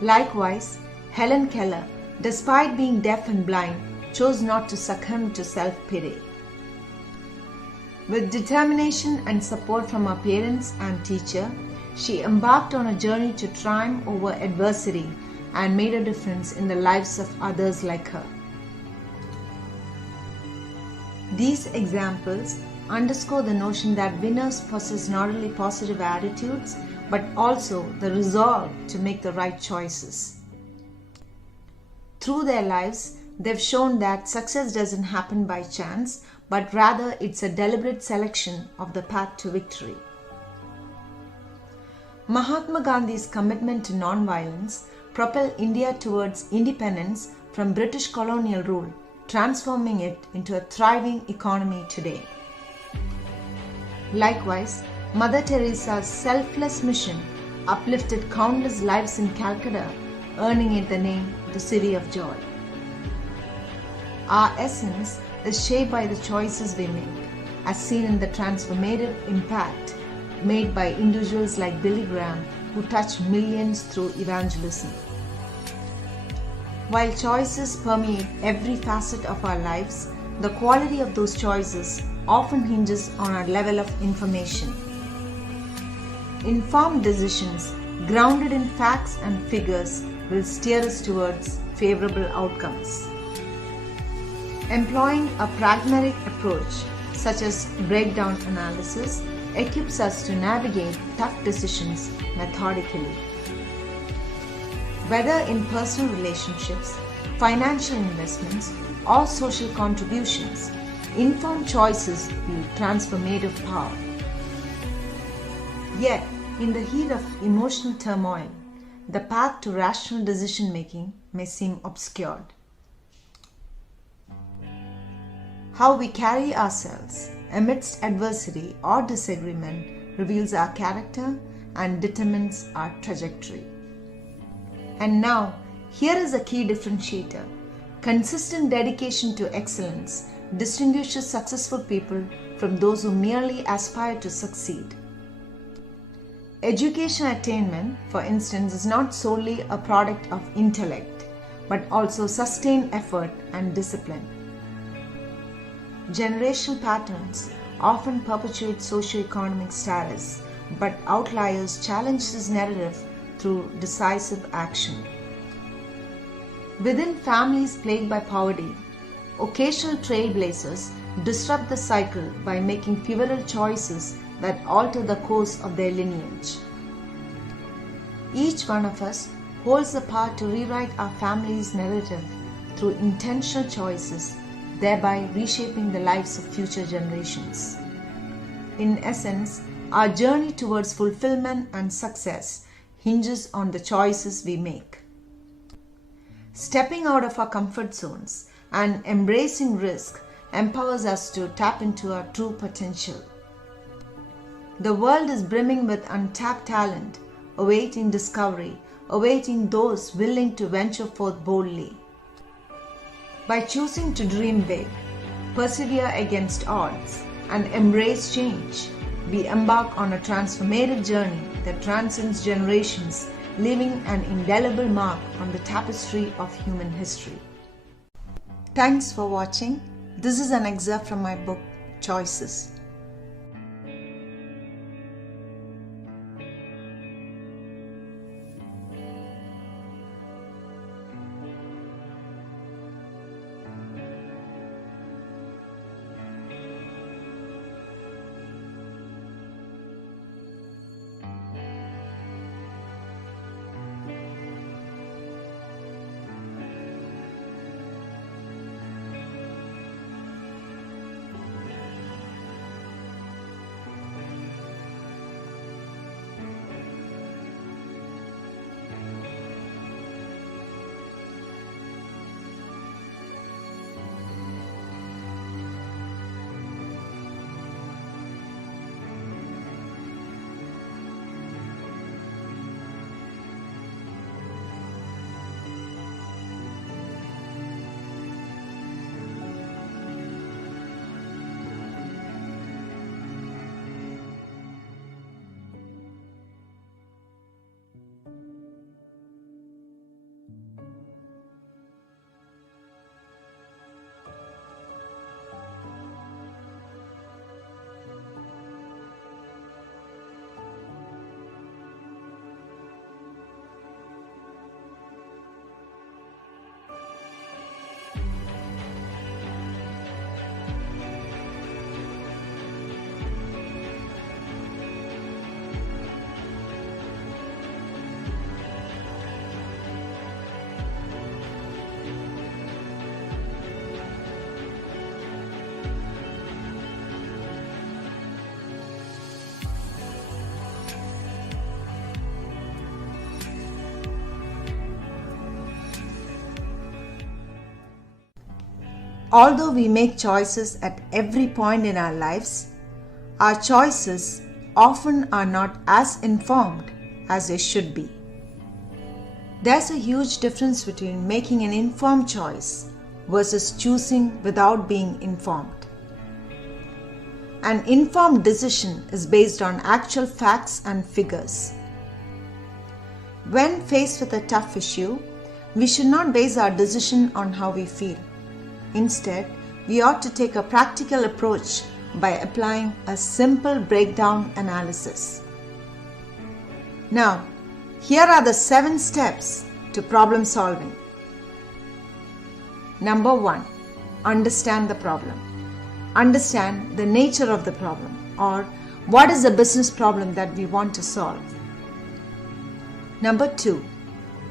Likewise, Helen Keller, despite being deaf and blind, chose not to succumb to self-pity. With determination and support from her parents and teacher, she embarked on a journey to triumph over adversity and made a difference in the lives of others like her. These examples underscore the notion that winners possess not only positive attitudes but also the resolve to make the right choices. Through their lives, they've shown that success doesn't happen by chance, but rather it's a deliberate selection of the path to victory. Mahatma Gandhi's commitment to non-violence propelled India towards independence from British colonial rule, transforming it into a thriving economy today. Likewise, Mother Teresa's selfless mission uplifted countless lives in Calcutta, earning it the name the City of Joy. Our essence is shaped by the choices we make, as seen in the transformative impact made by individuals like Billy Graham, who touched millions through evangelism. While choices permeate every facet of our lives, the quality of those choices often hinges on our level of information. Informed decisions, grounded in facts and figures, will steer us towards favorable outcomes. Employing a pragmatic approach, such as breakdown analysis, equips us to navigate tough decisions methodically. Whether in personal relationships, financial investments, or social contributions, informed choices wield transformative power. Yet, in the heat of emotional turmoil, the path to rational decision-making may seem obscured. How we carry ourselves amidst adversity or disagreement reveals our character and determines our trajectory. And now, here is a key differentiator. Consistent dedication to excellence distinguishes successful people from those who merely aspire to succeed. Education attainment, for instance, is not solely a product of intellect, but also sustained effort and discipline. Generational patterns often perpetuate socioeconomic status, but outliers challenge this narrative through decisive action. Within families plagued by poverty, occasional trailblazers disrupt the cycle by making pivotal choices that alter the course of their lineage. Each one of us holds the power to rewrite our family's narrative through intentional choices, thereby reshaping the lives of future generations. In essence, our journey towards fulfillment and success hinges on the choices we make. Stepping out of our comfort zones and embracing risk empowers us to tap into our true potential. The world is brimming with untapped talent, awaiting discovery, awaiting those willing to venture forth boldly. By choosing to dream big, persevere against odds, and embrace change, we embark on a transformative journey that transcends generations, leaving an indelible mark on the tapestry of human history. Thanks for watching. This is an excerpt from my book, Choices. although we make choices at every point in our lives, our choices often are not as informed as they should be. There's a huge difference between making an informed choice versus choosing without being informed. An informed decision is based on actual facts and figures. When faced with a tough issue, we should not base our decision on how we feel. Instead, we ought to take a practical approach by applying a simple breakdown analysis. Now, here are the 7 steps to problem solving. Number 1. Understand the problem. Understand the nature of the problem, or what is the business problem that we want to solve. Number 2.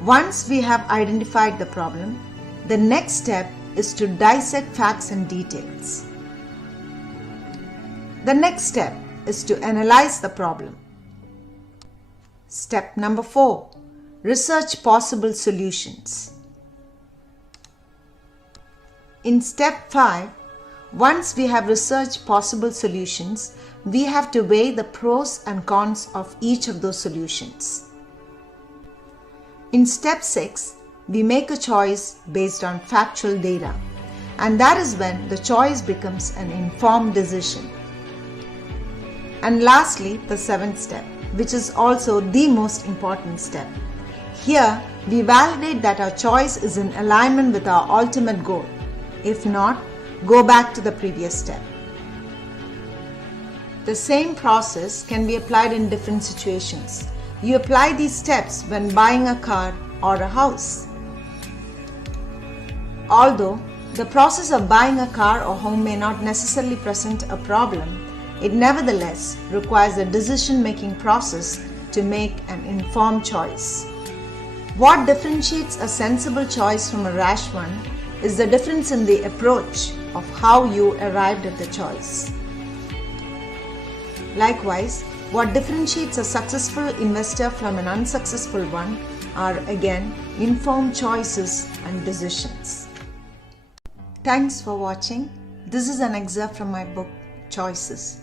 Once we have identified the problem, the next step is to dissect facts and details. The next step is to analyze the problem. Step number 4. Research possible solutions. In step 5, once we have researched possible solutions, we have to weigh the pros and cons of each of those solutions. In step 6, we make a choice based on factual data, and that is when the choice becomes an informed decision. And lastly, the 7th step, which is also the most important step. Here, we validate that our choice is in alignment with our ultimate goal. If not, go back to the previous step. The same process can be applied in different situations. You apply these steps when buying a car or a house. Although the process of buying a car or home may not necessarily present a problem, it nevertheless requires a decision-making process to make an informed choice. What differentiates a sensible choice from a rash one is the difference in the approach of how you arrived at the choice. Likewise, what differentiates a successful investor from an unsuccessful one are again informed choices and decisions. Thanks for watching. This is an excerpt from my book, Choices.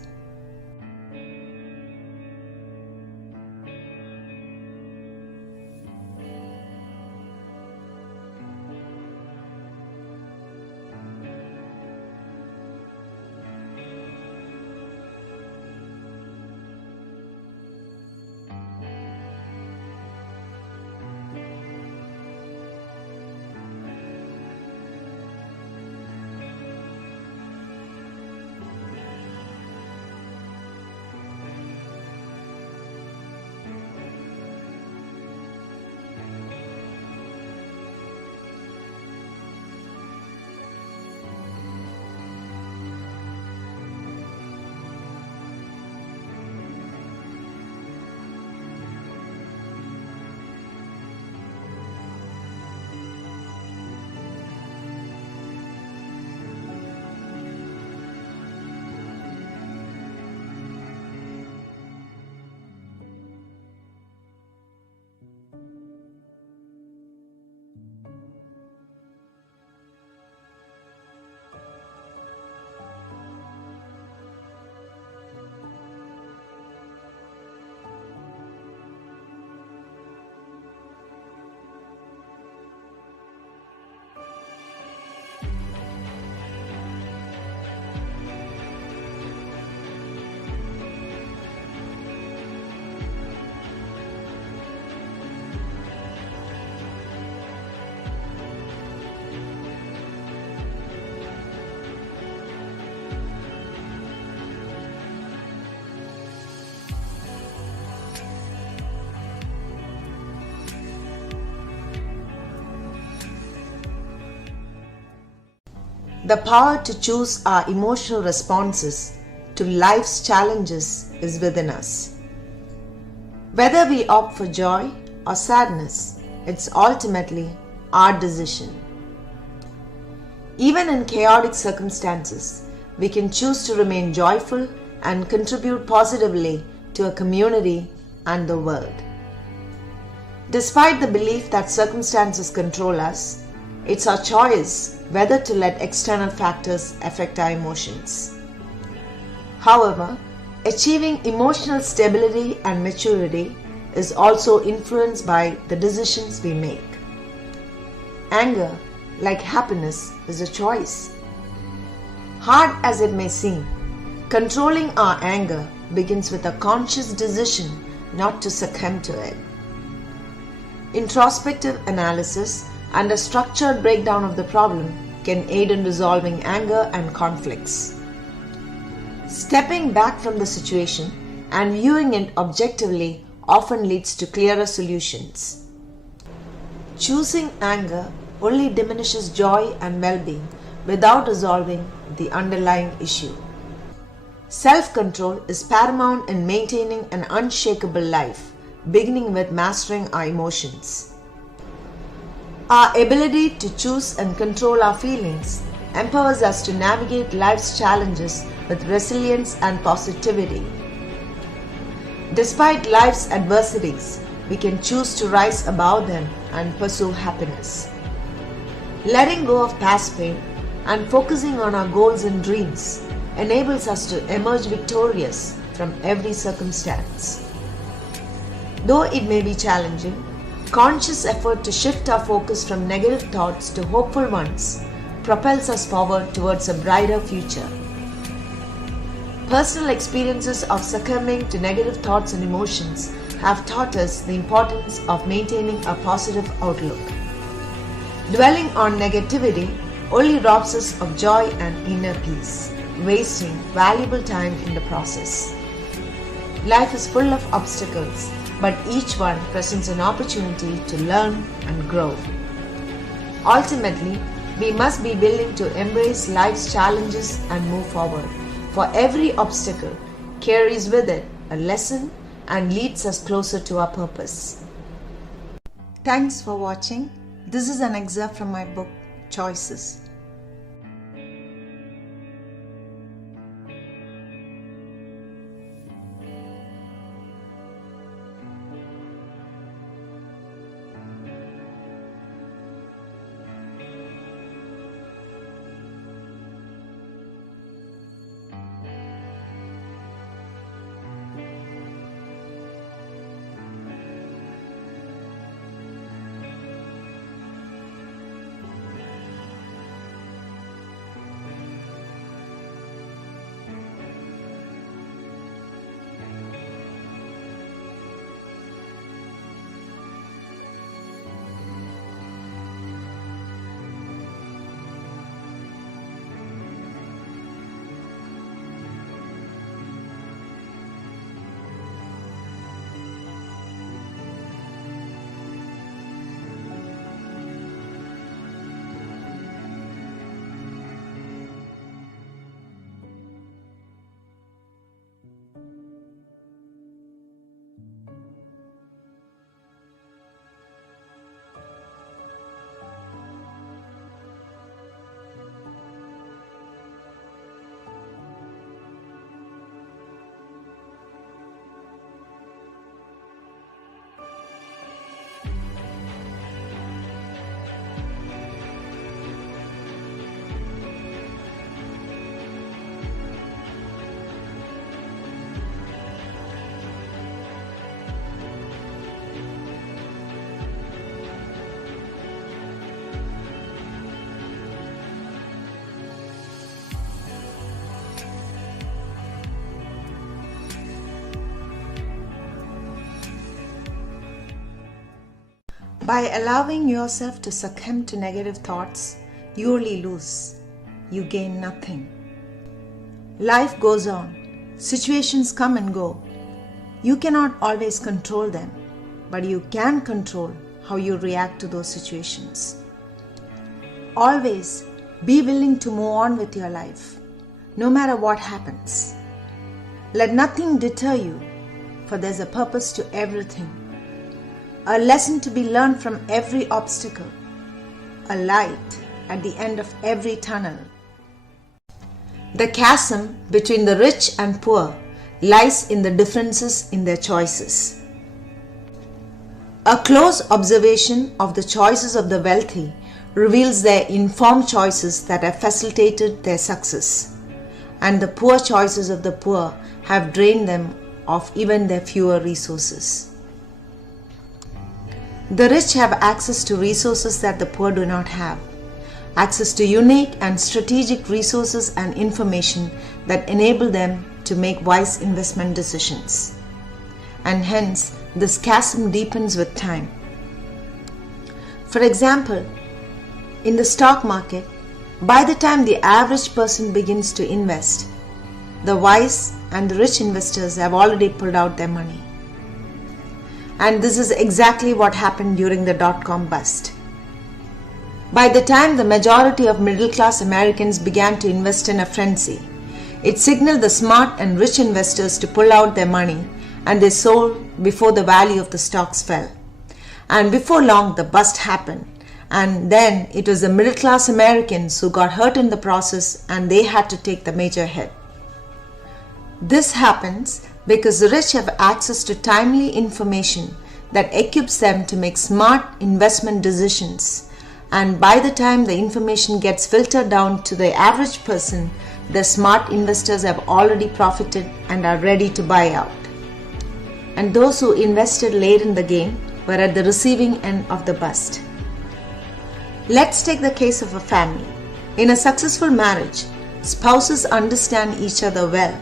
The power to choose our emotional responses to life's challenges is within us. Whether we opt for joy or sadness, it's ultimately our decision. Even in chaotic circumstances, we can choose to remain joyful and contribute positively to a community and the world. Despite the belief that circumstances control us, It's our choice whether to let external factors affect our emotions. However, achieving emotional stability and maturity is also influenced by the decisions we make. Anger, like happiness, is a choice. Hard as it may seem, controlling our anger begins with a conscious decision not to succumb to it. Introspective analysis and a structured breakdown of the problem can aid in resolving anger and conflicts. Stepping back from the situation and viewing it objectively often leads to clearer solutions. Choosing anger only diminishes joy and well-being without resolving the underlying issue. Self-control is paramount in maintaining an unshakable life, beginning with mastering our emotions. Our ability to choose and control our feelings empowers us to navigate life's challenges with resilience and positivity. Despite life's adversities, we can choose to rise above them and pursue happiness. Letting go of past pain and focusing on our goals and dreams enables us to emerge victorious from every circumstance. Though it may be challenging, conscious effort to shift our focus from negative thoughts to hopeful ones propels us forward towards a brighter future. Personal experiences of succumbing to negative thoughts and emotions have taught us the importance of maintaining a positive outlook. Dwelling on negativity only robs us of joy and inner peace, wasting valuable time in the process. Life is full of obstacles, but each one presents an opportunity to learn and grow. Ultimately, we must be willing to embrace life's challenges and move forward, for every obstacle carries with it a lesson and leads us closer to our purpose. Thanks for watching. This is an excerpt from my book, Choices. By allowing yourself to succumb to negative thoughts, you only lose. You gain nothing. Life goes on. Situations come and go. You cannot always control them, but you can control how you react to those situations. Always be willing to move on with your life, no matter what happens. Let nothing deter you, for there's a purpose to everything. A lesson to be learned from every obstacle. A light at the end of every tunnel. The chasm between the rich and poor lies in the differences in their choices. A close observation of the choices of the wealthy reveals their informed choices that have facilitated their success, and the poor choices of the poor have drained them of even their fewer resources. The rich have access to resources that the poor do not have, access to unique and strategic resources and information that enable them to make wise investment decisions. And hence, this chasm deepens with time. For example, in the stock market, by the time the average person begins to invest, the wise and the rich investors have already pulled out their money. And this is exactly what happened during the dot-com bust. By the time the majority of middle-class Americans began to invest in a frenzy, it signaled the smart and rich investors to pull out their money, and they sold before the value of the stocks fell. And before long, the bust happened. And then it was the middle-class Americans who got hurt in the process, and they had to take the major hit. This happens because the rich have access to timely information that equips them to make smart investment decisions. And by the time the information gets filtered down to the average person, the smart investors have already profited and are ready to buy out. And those who invested late in the game were at the receiving end of the bust. Let's take the case of a family. In a successful marriage, spouses understand each other well.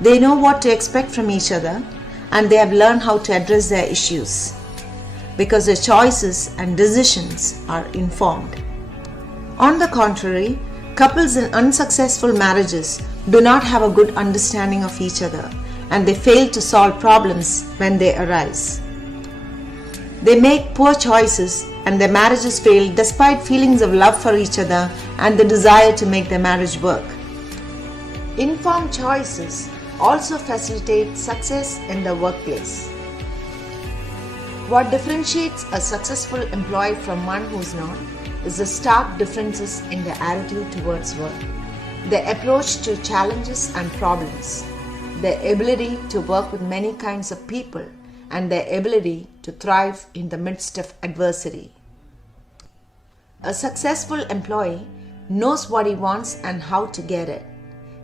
They know what to expect from each other, and they have learned how to address their issues, because their choices and decisions are informed. On the contrary, couples in unsuccessful marriages do not have a good understanding of each other, and they fail to solve problems when they arise. They make poor choices and their marriages fail despite feelings of love for each other and the desire to make their marriage work. Informed choices also facilitate success in the workplace. What differentiates a successful employee from one who is not is the stark differences in their attitude towards work, their approach to challenges and problems, their ability to work with many kinds of people, and their ability to thrive in the midst of adversity. A successful employee knows what he wants and how to get it.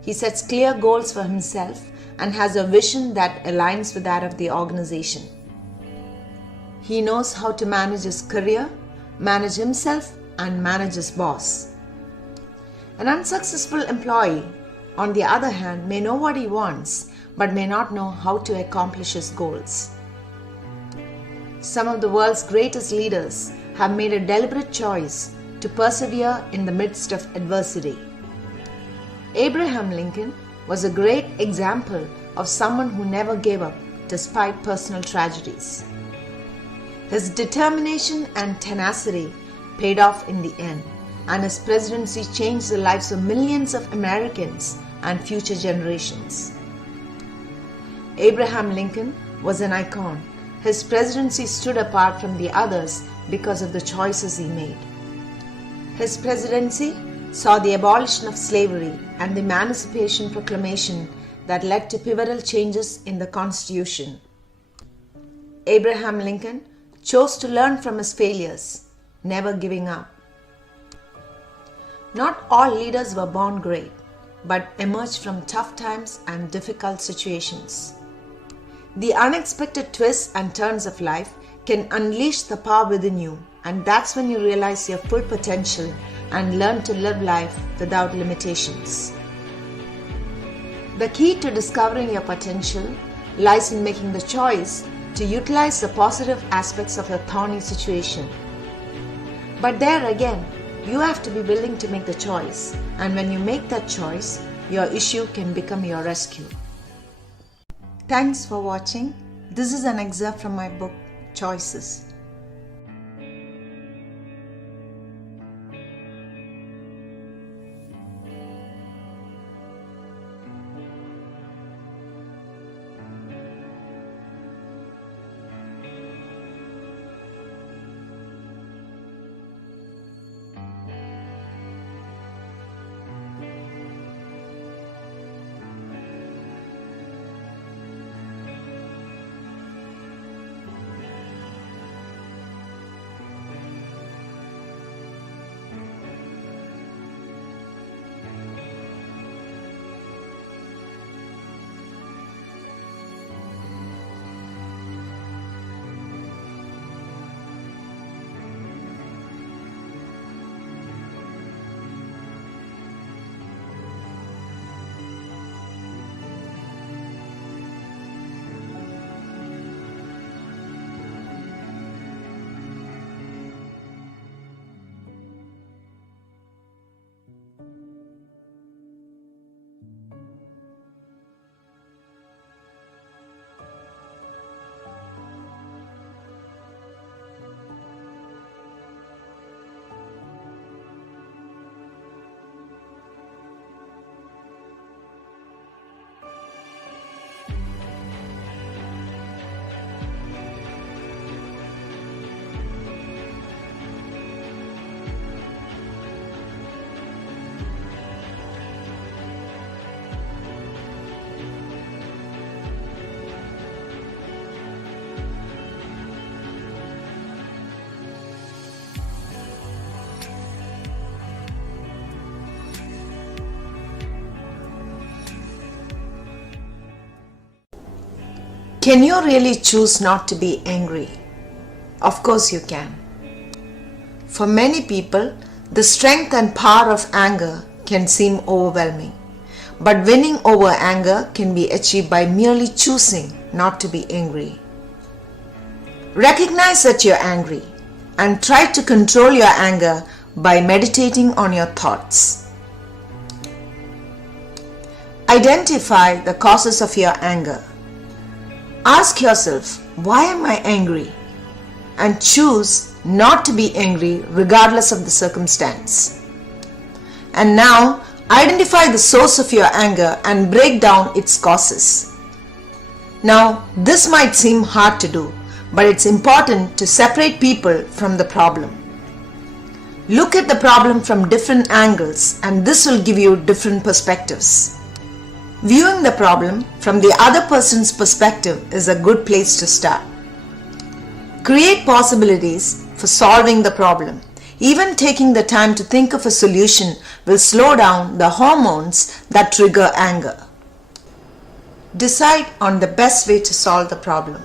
He sets clear goals for himself and has a vision that aligns with that of the organization. He knows how to manage his career, manage himself, and manage his boss. An unsuccessful employee, on the other hand, may know what he wants but may not know how to accomplish his goals. Some of the world's greatest leaders have made a deliberate choice to persevere in the midst of adversity. Abraham Lincoln was a great example of someone who never gave up despite personal tragedies. His determination and tenacity paid off in the end, and his presidency changed the lives of millions of Americans and future generations. Abraham Lincoln was an icon. His presidency stood apart from the others because of the choices he made. His presidency saw the abolition of slavery and the Emancipation Proclamation that led to pivotal changes in the Constitution. Abraham Lincoln chose to learn from his failures, never giving up. Not all leaders were born great, but emerged from tough times and difficult situations. The unexpected twists and turns of life can unleash the power within you, and that's when you realize your full potential and learn to live life without limitations. The key to discovering your potential lies in making the choice to utilize the positive aspects of a thorny situation. But there again, you have to be willing to make the choice, and when you make that choice, your issue can become your rescue. Thanks for watching. This is an excerpt from my book, Choices. Can you really choose not to be angry? Of course you can. For many people, the strength and power of anger can seem overwhelming. But winning over anger can be achieved by merely choosing not to be angry. Recognize that you're angry and try to control your anger by meditating on your thoughts. Identify the causes of your anger. Ask yourself, why am I angry? And choose not to be angry regardless of the circumstance. And now, identify the source of your anger and break down its causes. Now, this might seem hard to do, but it's important to separate people from the problem. Look at the problem from different angles, and this will give you different perspectives. Viewing the problem from the other person's perspective is a good place to start. Create possibilities for solving the problem. Even taking the time to think of a solution will slow down the hormones that trigger anger. Decide on the best way to solve the problem.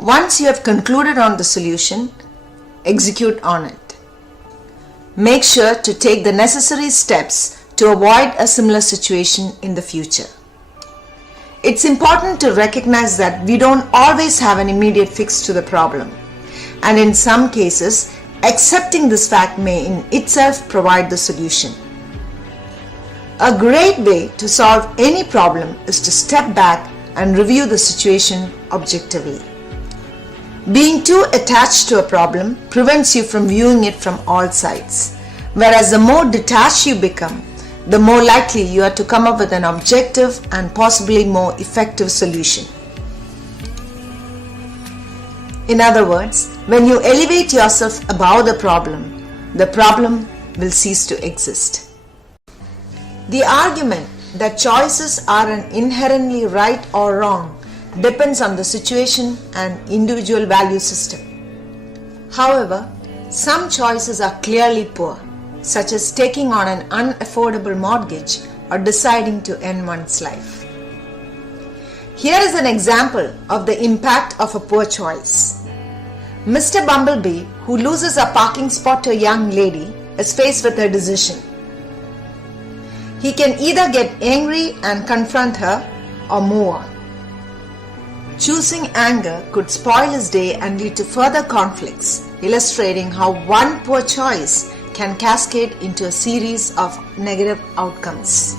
Once you have concluded on the solution, execute on it. Make sure to take the necessary steps to avoid a similar situation in the future. It's important to recognize that we don't always have an immediate fix to the problem, and in some cases, accepting this fact may in itself provide the solution. A great way to solve any problem is to step back and review the situation objectively. Being too attached to a problem prevents you from viewing it from all sides, whereas the more detached you become, the more likely you are to come up with an objective and possibly more effective solution. In other words, when you elevate yourself above the problem will cease to exist. The argument that choices are inherently right or wrong depends on the situation and individual value system. However, some choices are clearly poor, such as taking on an unaffordable mortgage or deciding to end one's life. Here is an example of the impact of a poor choice. Mr. Bumblebee, who loses a parking spot to a young lady, is faced with a decision. He can either get angry and confront her or move on. Choosing anger could spoil his day and lead to further conflicts, illustrating how one poor choice can cascade into a series of negative outcomes.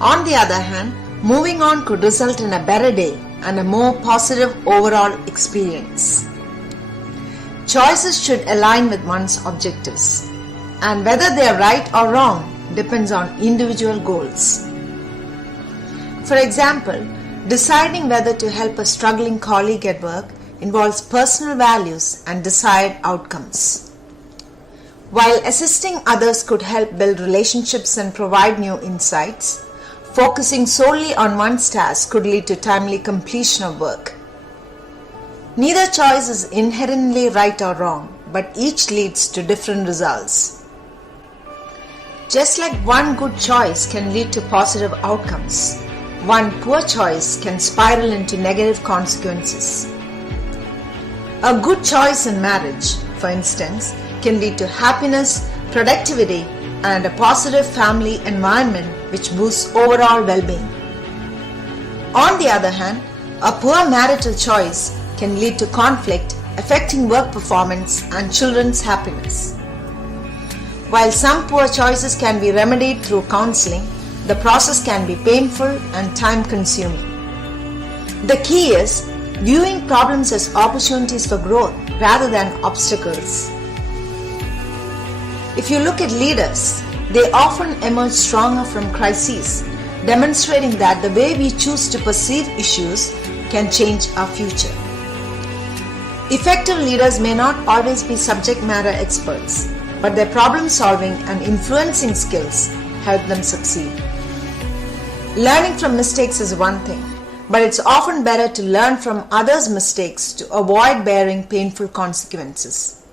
On the other hand, moving on could result in a better day and a more positive overall experience. Choices should align with one's objectives, and whether they are right or wrong depends on individual goals. For example, deciding whether to help a struggling colleague at work involves personal values and desired outcomes. While assisting others could help build relationships and provide new insights, focusing solely on one's task could lead to timely completion of work. Neither choice is inherently right or wrong, but each leads to different results. Just like one good choice can lead to positive outcomes, one poor choice can spiral into negative consequences. A good choice in marriage, for instance, can lead to happiness, productivity, and a positive family environment which boosts overall well-being. On the other hand, a poor marital choice can lead to conflict, affecting work performance and children's happiness. While some poor choices can be remedied through counseling, the process can be painful and time-consuming. The key is viewing problems as opportunities for growth rather than obstacles. If you look at leaders, they often emerge stronger from crises, demonstrating that the way we choose to perceive issues can change our future. Effective leaders may not always be subject matter experts, but their problem-solving and influencing skills help them succeed. Learning from mistakes is one thing, but it's often better to learn from others' mistakes to avoid bearing painful consequences.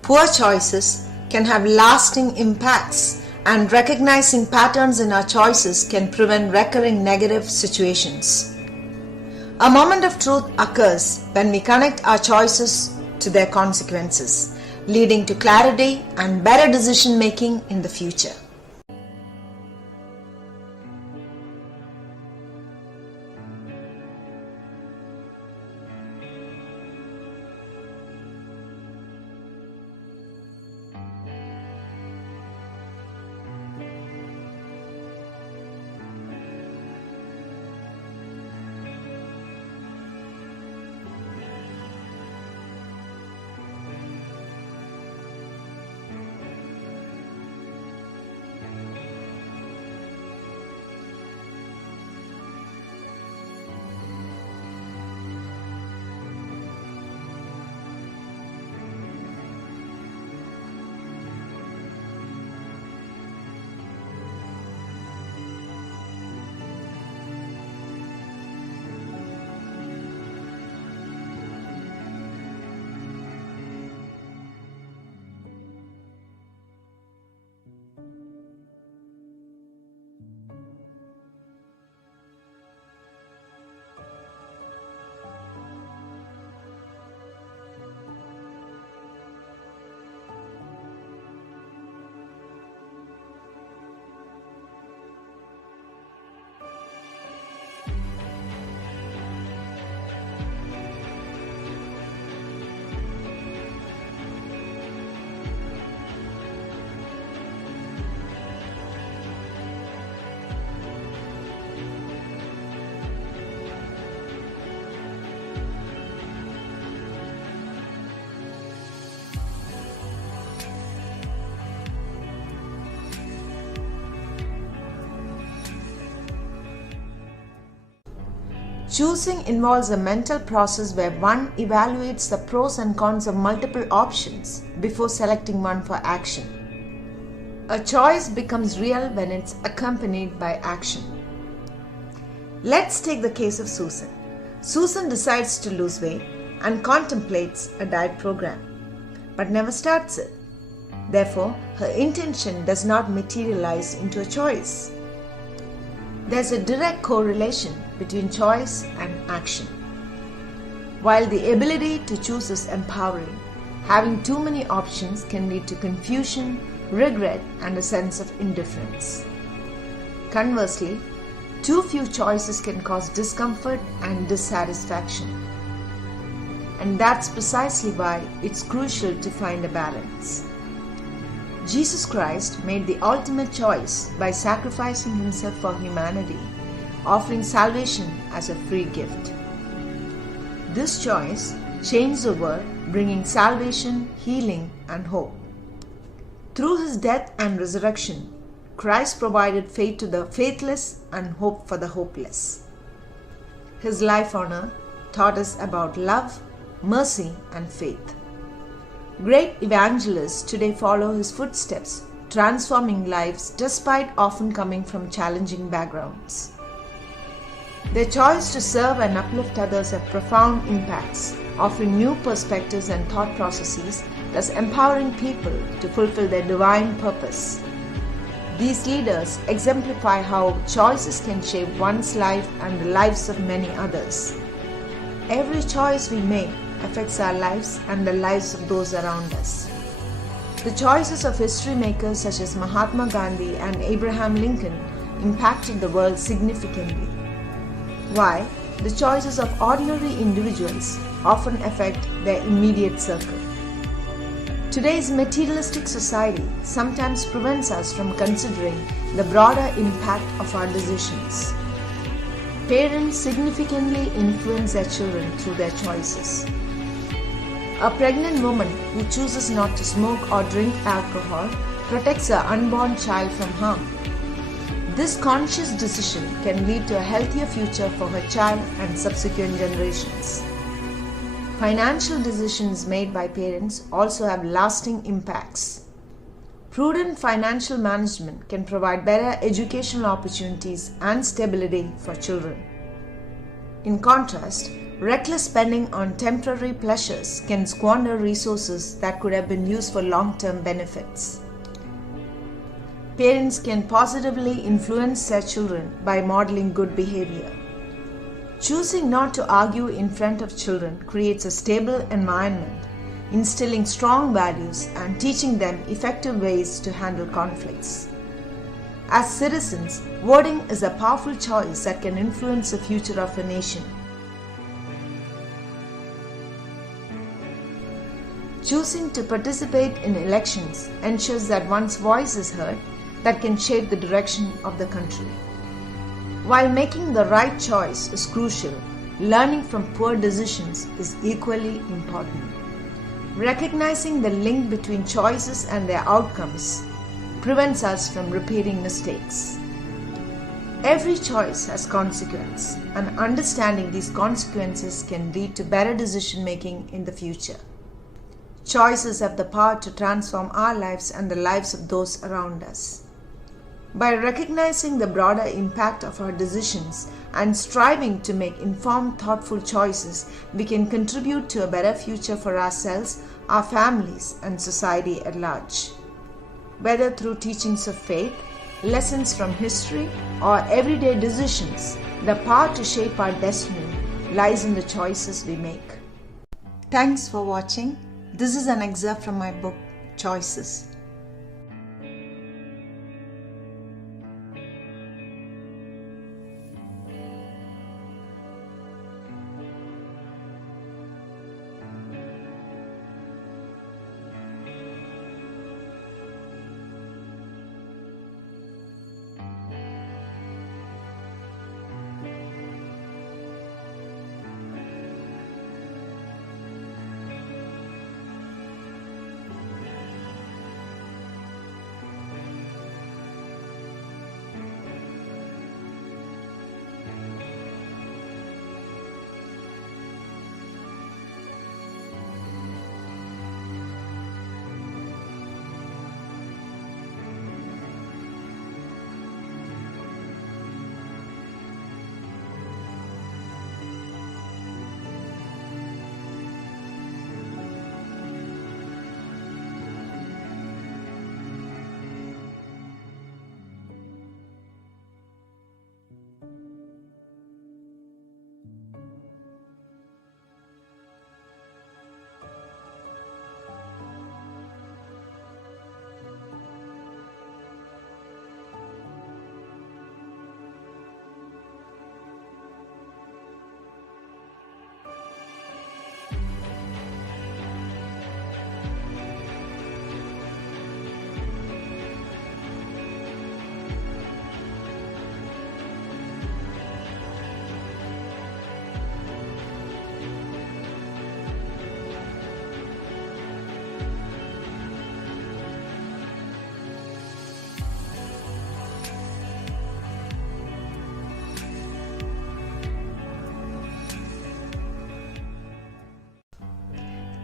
Poor choices can have lasting impacts, and recognizing patterns in our choices can prevent recurring negative situations. A moment of truth occurs when we connect our choices to their consequences, leading to clarity and better decision making in the future. Choosing involves a mental process where one evaluates the pros and cons of multiple options before selecting one for action. A choice becomes real when it's accompanied by action. Let's take the case of Susan. Susan decides to lose weight and contemplates a diet program, but never starts it. Therefore, her intention does not materialize into a choice. There's a direct correlation between choice and action. While the ability to choose is empowering, having too many options can lead to confusion, regret, and a sense of indifference. Conversely, too few choices can cause discomfort and dissatisfaction. And that's precisely why it's crucial to find a balance. Jesus Christ made the ultimate choice by sacrificing himself for humanity, offering salvation as a free gift. This choice changed the world, bringing salvation, healing, and hope. Through his death and resurrection, Christ provided faith to the faithless and hope for the hopeless. His life on earth taught us about love, mercy, and faith. Great evangelists today follow his footsteps, transforming lives despite often coming from challenging backgrounds. Their choice to serve and uplift others have profound impacts, offering new perspectives and thought processes, thus empowering people to fulfill their divine purpose. These leaders exemplify how choices can shape one's life and the lives of many others. Every choice we make affects our lives and the lives of those around us. The choices of history makers such as Mahatma Gandhi and Abraham Lincoln impacted the world significantly. While the choices of ordinary individuals often affect their immediate circle. Today's materialistic society sometimes prevents us from considering the broader impact of our decisions. Parents significantly influence their children through their choices. A pregnant woman who chooses not to smoke or drink alcohol protects her unborn child from harm. This conscious decision can lead to a healthier future for her child and subsequent generations. Financial decisions made by parents also have lasting impacts. Prudent financial management can provide better educational opportunities and stability for children. In contrast, reckless spending on temporary pleasures can squander resources that could have been used for long-term benefits. Parents can positively influence their children by modeling good behavior. Choosing not to argue in front of children creates a stable environment, instilling strong values and teaching them effective ways to handle conflicts. As citizens, voting is a powerful choice that can influence the future of a nation. Choosing to participate in elections ensures that one's voice is heard that can shape the direction of the country. While making the right choice is crucial, learning from poor decisions is equally important. Recognizing the link between choices and their outcomes prevents us from repeating mistakes. Every choice has consequences, and understanding these consequences can lead to better decision making in the future. Choices have the power to transform our lives and the lives of those around us. By recognizing the broader impact of our decisions and striving to make informed, thoughtful choices, we can contribute to a better future for ourselves, our families, and society at large. Whether through teachings of faith, lessons from history, or everyday decisions, the power to shape our destiny lies in the choices we make. Thanks for watching. This is an excerpt from my book, Choices.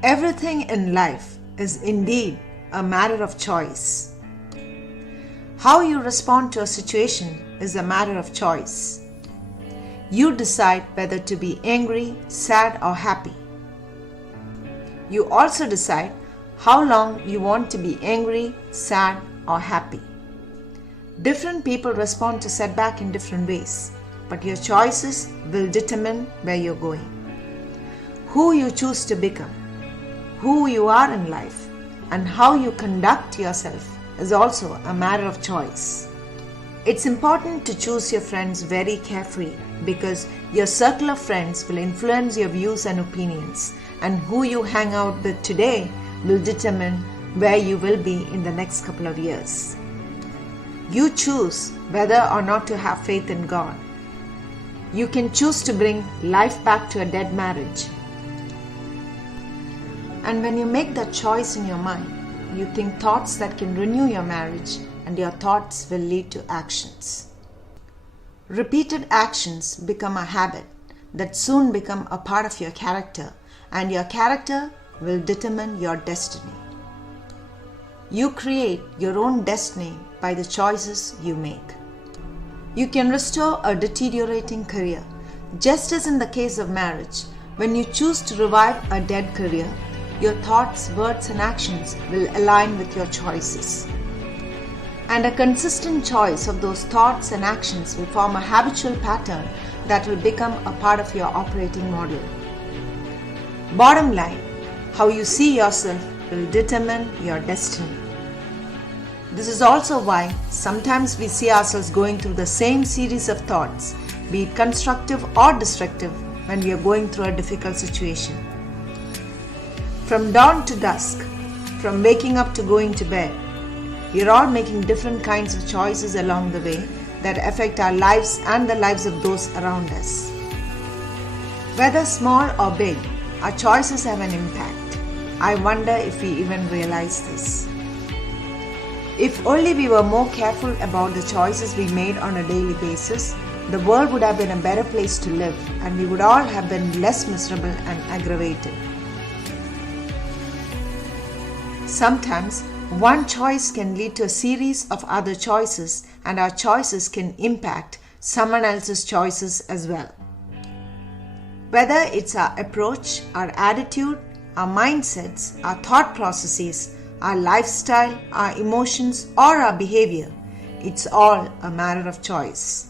Everything in life is indeed a matter of choice. How you respond to a situation is a matter of choice. You decide whether to be angry, sad, or happy. You also decide how long you want to be angry, sad, or happy. Different people respond to setback in different ways, but your choices will determine where you're going. Who you choose to become, who you are in life, and how you conduct yourself is also a matter of choice. It's important to choose your friends very carefully because your circle of friends will influence your views and opinions, and who you hang out with today will determine where you will be in the next couple of years. You choose whether or not to have faith in God. You can choose to bring life back to a dead marriage. And when you make that choice in your mind, you think thoughts that can renew your marriage, and your thoughts will lead to actions. Repeated actions become a habit that soon become a part of your character, and your character will determine your destiny. You create your own destiny by the choices you make. You can restore a deteriorating career. Just as in the case of marriage, when you choose to revive a dead career, your thoughts, words, and actions will align with your choices. And a consistent choice of those thoughts and actions will form a habitual pattern that will become a part of your operating model. Bottom line, how you see yourself will determine your destiny. This is also why sometimes we see ourselves going through the same series of thoughts, be it constructive or destructive, when we are going through a difficult situation. From dawn to dusk, from waking up to going to bed, we are all making different kinds of choices along the way that affect our lives and the lives of those around us. Whether small or big, our choices have an impact. I wonder if we even realize this. If only we were more careful about the choices we made on a daily basis, the world would have been a better place to live and we would all have been less miserable and aggravated. Sometimes, one choice can lead to a series of other choices, and our choices can impact someone else's choices as well. Whether it's our approach, our attitude, our mindsets, our thought processes, our lifestyle, our emotions, or our behavior, it's all a matter of choice.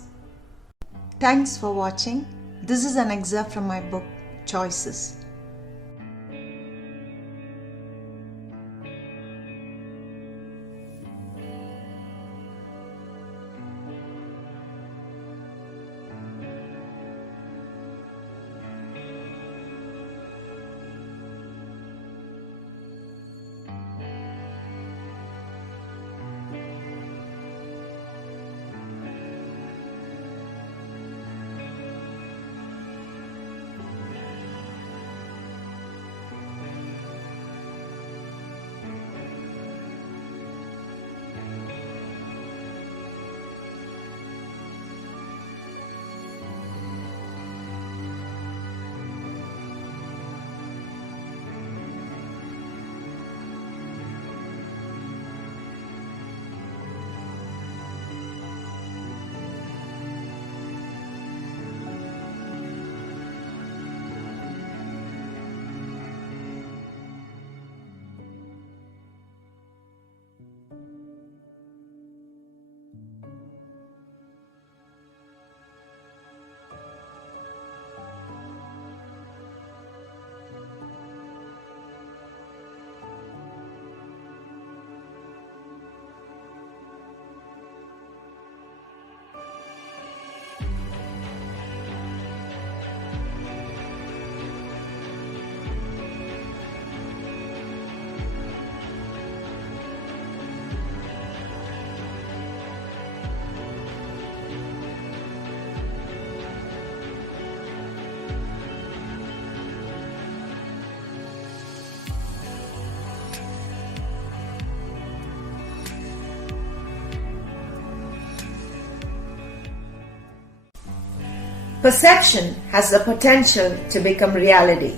Thanks for watching. This is an excerpt from my book, Choices. Perception has the potential to become reality.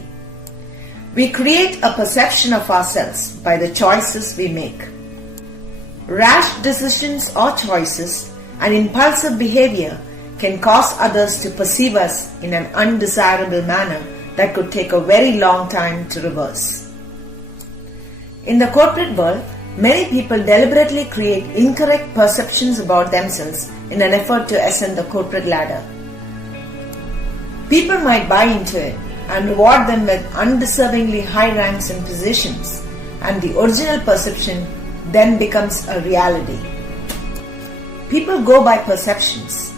We create a perception of ourselves by the choices we make. Rash decisions or choices and impulsive behavior can cause others to perceive us in an undesirable manner that could take a very long time to reverse. In the corporate world, many people deliberately create incorrect perceptions about themselves in an effort to ascend the corporate ladder. People might buy into it and reward them with undeservingly high ranks and positions, and the original perception then becomes a reality. People go by perceptions,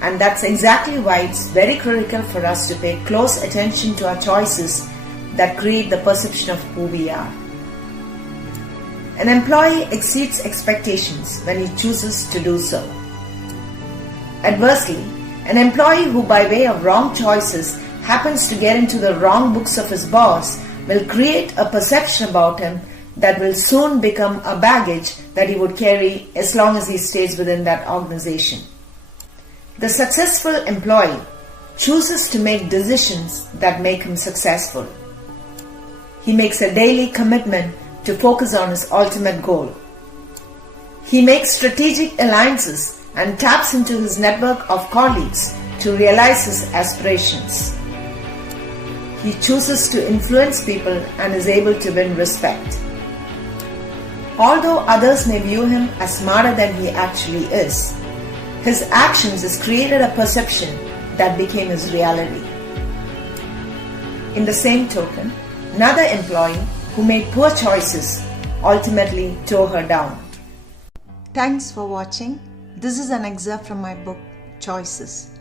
and that's exactly why it's very critical for us to pay close attention to our choices that create the perception of who we are. An employee exceeds expectations when he chooses to do so. Adversely, an employee who by way of wrong choices happens to get into the wrong books of his boss will create a perception about him that will soon become a baggage that he would carry as long as he stays within that organization. The successful employee chooses to make decisions that make him successful. He makes a daily commitment to focus on his ultimate goal. He makes strategic alliances and taps into his network of colleagues to realize his aspirations. He chooses to influence people and is able to win respect. Although others may view him as smarter than he actually is, his actions has created a perception that became his reality. In the same token, another employee who made poor choices ultimately tore her down. Thanks for watching. This is an excerpt from my book, Choices.